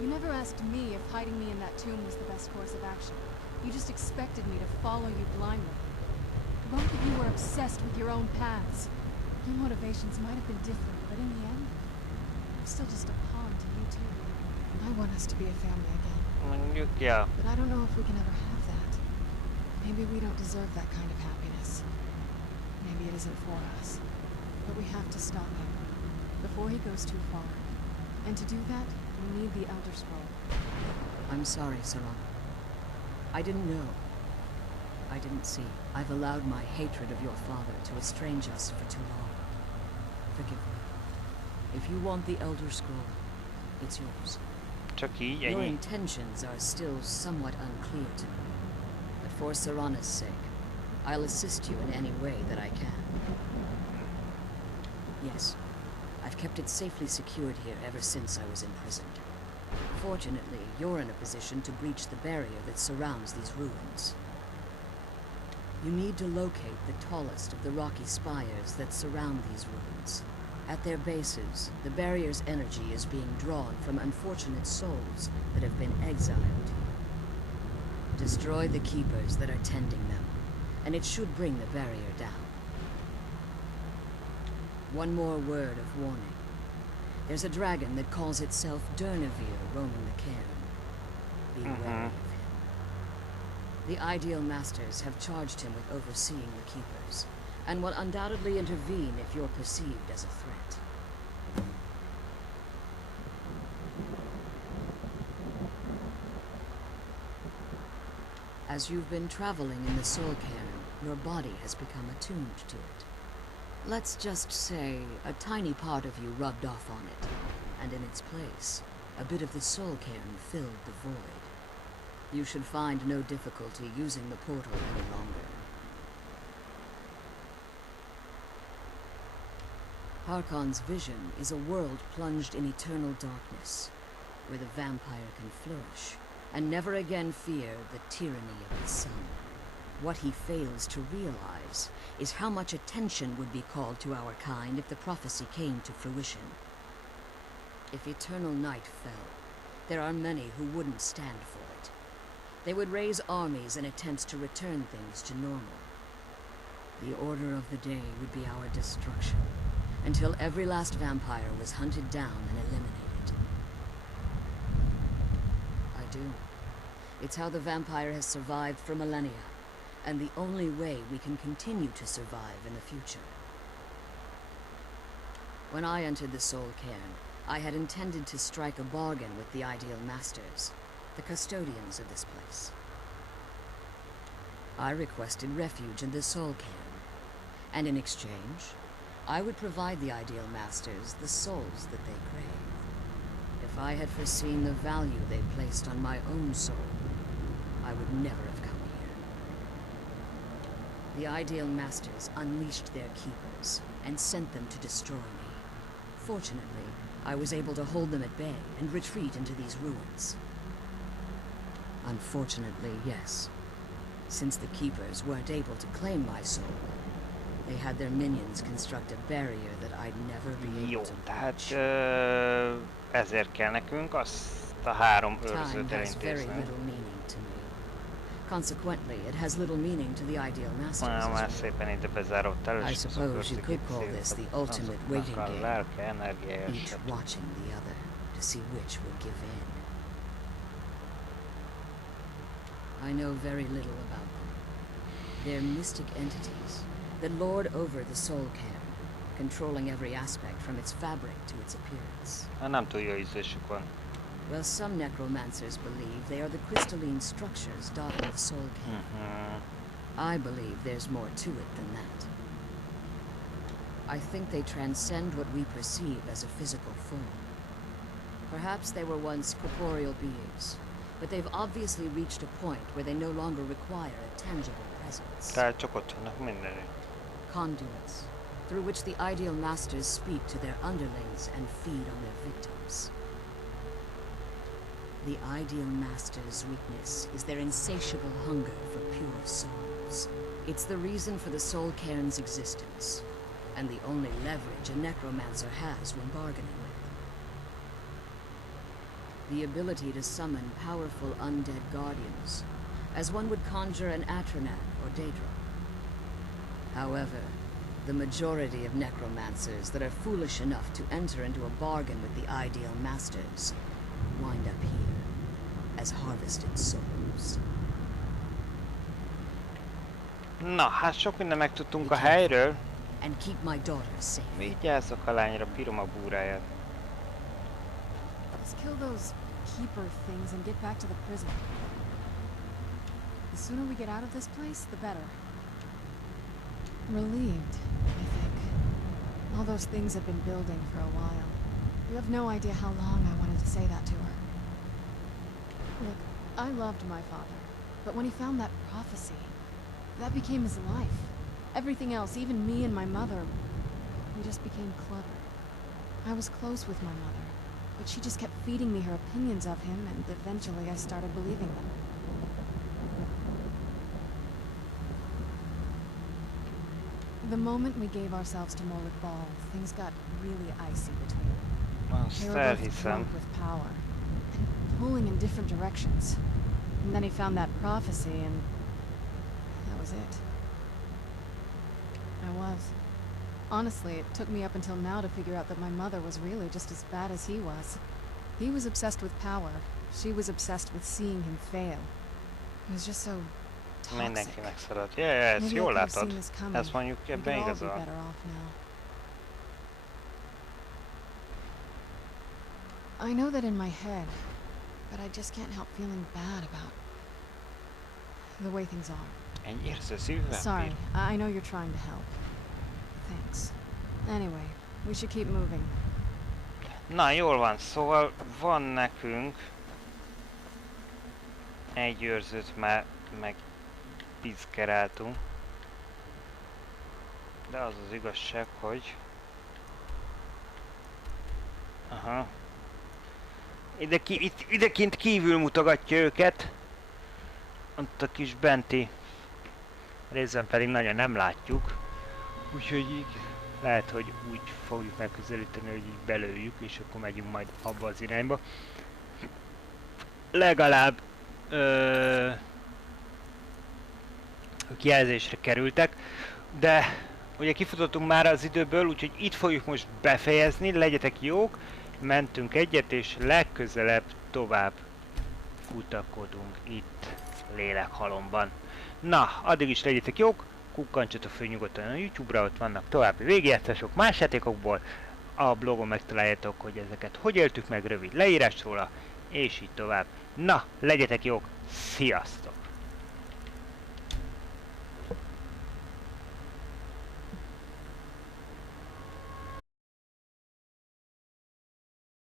You never asked me if hiding me in that tomb was the best course of action. You just expected me to follow you blindly. Both of you were obsessed with your own paths. Your motivations might have been different, but in the end, I'm still just a pawn to you two. I want us to be a family again. Mondjuk, yeah. But I don't know if we can ever have that. Maybe we don't deserve that kind of happiness. Maybe it isn't for us. But we have to stop him before he goes too far. And to do that, we need the Elder Scroll. I'm sorry, Serana. I didn't know. I didn't see. I've allowed my hatred of your father to estrange us for too long. Forgive me. If you want the Elder Scroll, it's yours. Csak így, Your ennyi. intentions are still somewhat unclear to me. But for Serana's sake, I'll assist you in any way that I can. Yes, I've kept it safely secured here ever since I was imprisoned. Fortunately, you're in a position to breach the barrier that surrounds these ruins. You need to locate the tallest of the rocky spires that surround these ruins. At their bases, the barrier's energy is being drawn from unfortunate souls that have been exiled. Destroy the keepers that are tending them, and it should bring the barrier down. one more word of warning. There's a dragon that calls itself Durnevere roaming the cairn. Be wary of him. The Ideal Masters have charged him with overseeing the Keepers, and will undoubtedly intervene if you're perceived as a threat. As you've been traveling in the Soul Cairn, your body has become attuned to it. Let's just say a tiny part of you rubbed off on it, and in its place, a bit of the Soul Cairn filled the void. You should find no difficulty using the portal any longer. Harkon's vision is a world plunged in eternal darkness, where the vampire can flourish, and never again fear the tyranny of the sun. What he fails to realize is how much attention would be called to our kind if the prophecy came to fruition. If eternal night fell, there are many who wouldn't stand for it. They would raise armies in attempts to return things to normal. The order of the day would be our destruction, until every last vampire was hunted down and eliminated. I do. It's how the vampire has survived for millennia, and the only way we can continue to survive in the future. When I entered the Soul Cairn, I had intended to strike a bargain with the Ideal Masters, the custodians of this place. I requested refuge in the Soul Cairn, and in exchange, I would provide the Ideal Masters the souls that they crave. If I had foreseen the value they placed on my own soul, I would never have come here. The Ideal Masters unleashed their keepers and sent them to destroy me. Fortunately, I was able to hold them at bay and retreat into these ruins. Unfortunately, yes. Since the keepers weren't able to claim my soul, they had their minions construct a barrier that I'd never be Jó, able to tehát reach. ezért kell nekünk azt a 3 Time őrzőt has very elintézni. little meaning to me. Consequently, it has little meaning to the Ideal Masters as Már well. szépen ide bezáródtál, I és suppose you could call this the ultimate waiting a game. lelke, energiája, Each stb. watching the other to see which will give in. I know very little about them. They're mystic entities that lord over the Soul Cairn, controlling every aspect from its fabric to its appearance. Hát nem túl jó ízlésük van. Well, some necromancers believe they are the crystalline structures dotting the Soul Cairn. I believe there's more to it than that. I think they transcend what we perceive as a physical form. Perhaps they were once corporeal beings, but they've obviously reached a point where they no longer require a tangible presence. Tehát csak ott vannak mindenütt. Conduits, through which the Ideal Masters speak to their underlings and feed on their victims. The Ideal Masters' weakness is their insatiable hunger for pure souls. It's the reason for the Soul Cairn's existence, and the only leverage a necromancer has when bargaining with them. The ability to summon powerful undead guardians, as one would conjure an Atronak or Daedra. However, the majority of necromancers that are foolish enough to enter into a bargain with the Ideal Masters wind up here as harvested souls. Na, hát sok minden megtudtunk a helyről. And keep my daughter safe. Vigyázzak a lányra, bírom a búráját. Let's kill those keeper things and get back to the prison. The sooner we get out of this place, the better. Relieved, I think. All those things have been building for a while. You have no idea how long I wanted to say that to her. Look, I loved my father, but when he found that prophecy, that became his life. Everything else, even me and my mother, we just became clever. I was close with my mother, but she just kept feeding me her opinions of him, and eventually I started believing them. The moment we gave ourselves to Molik Ball, things got really icy between them. They Azt were both elhiszem. drunk with power, and pulling in different directions. And then he found that prophecy, and that was it. I was. Honestly, it took me up until now to figure out that my mother was really just as bad as he was. He was obsessed with power. She was obsessed with seeing him fail. It was just so toxic. Mindenki megszarad. Ezt Maybe I jól could have seen látod. this coming. Ezt mondjuk We could ebben all be igazol. better off now. I know that in my head, but I just can't help feeling bad about the way things are. Egy érző szívvel Sorry, bír. I know you're trying to help. Thanks. Anyway, we should keep moving. Na, jól van, szóval van nekünk egy őrzőt már meg bizkeráltunk. De az az igazság, hogy... Aha. Idekint kívül mutogatja őket. Ott a kis benti részben pedig nagyon nem látjuk. Úgyhogy így lehet, hogy úgy fogjuk megközelíteni, hogy így belőjük, és akkor megyünk majd abba az irányba. Legalább kijelzésre kerültek, de ugye kifutottunk már az időből, úgyhogy itt fogjuk most befejezni, legyetek jók, mentünk egyet, és legközelebb tovább kutakodunk itt Lélekhalomban. Na, addig is legyetek jók, kukkantsatok föl nyugodtan a YouTube-ra, ott vannak további végigjátszások más játékokból, a blogon megtaláljátok, hogy ezeket hogy éltük meg, rövid leírás róla, és így tovább. Na, legyetek jók, sziasztok!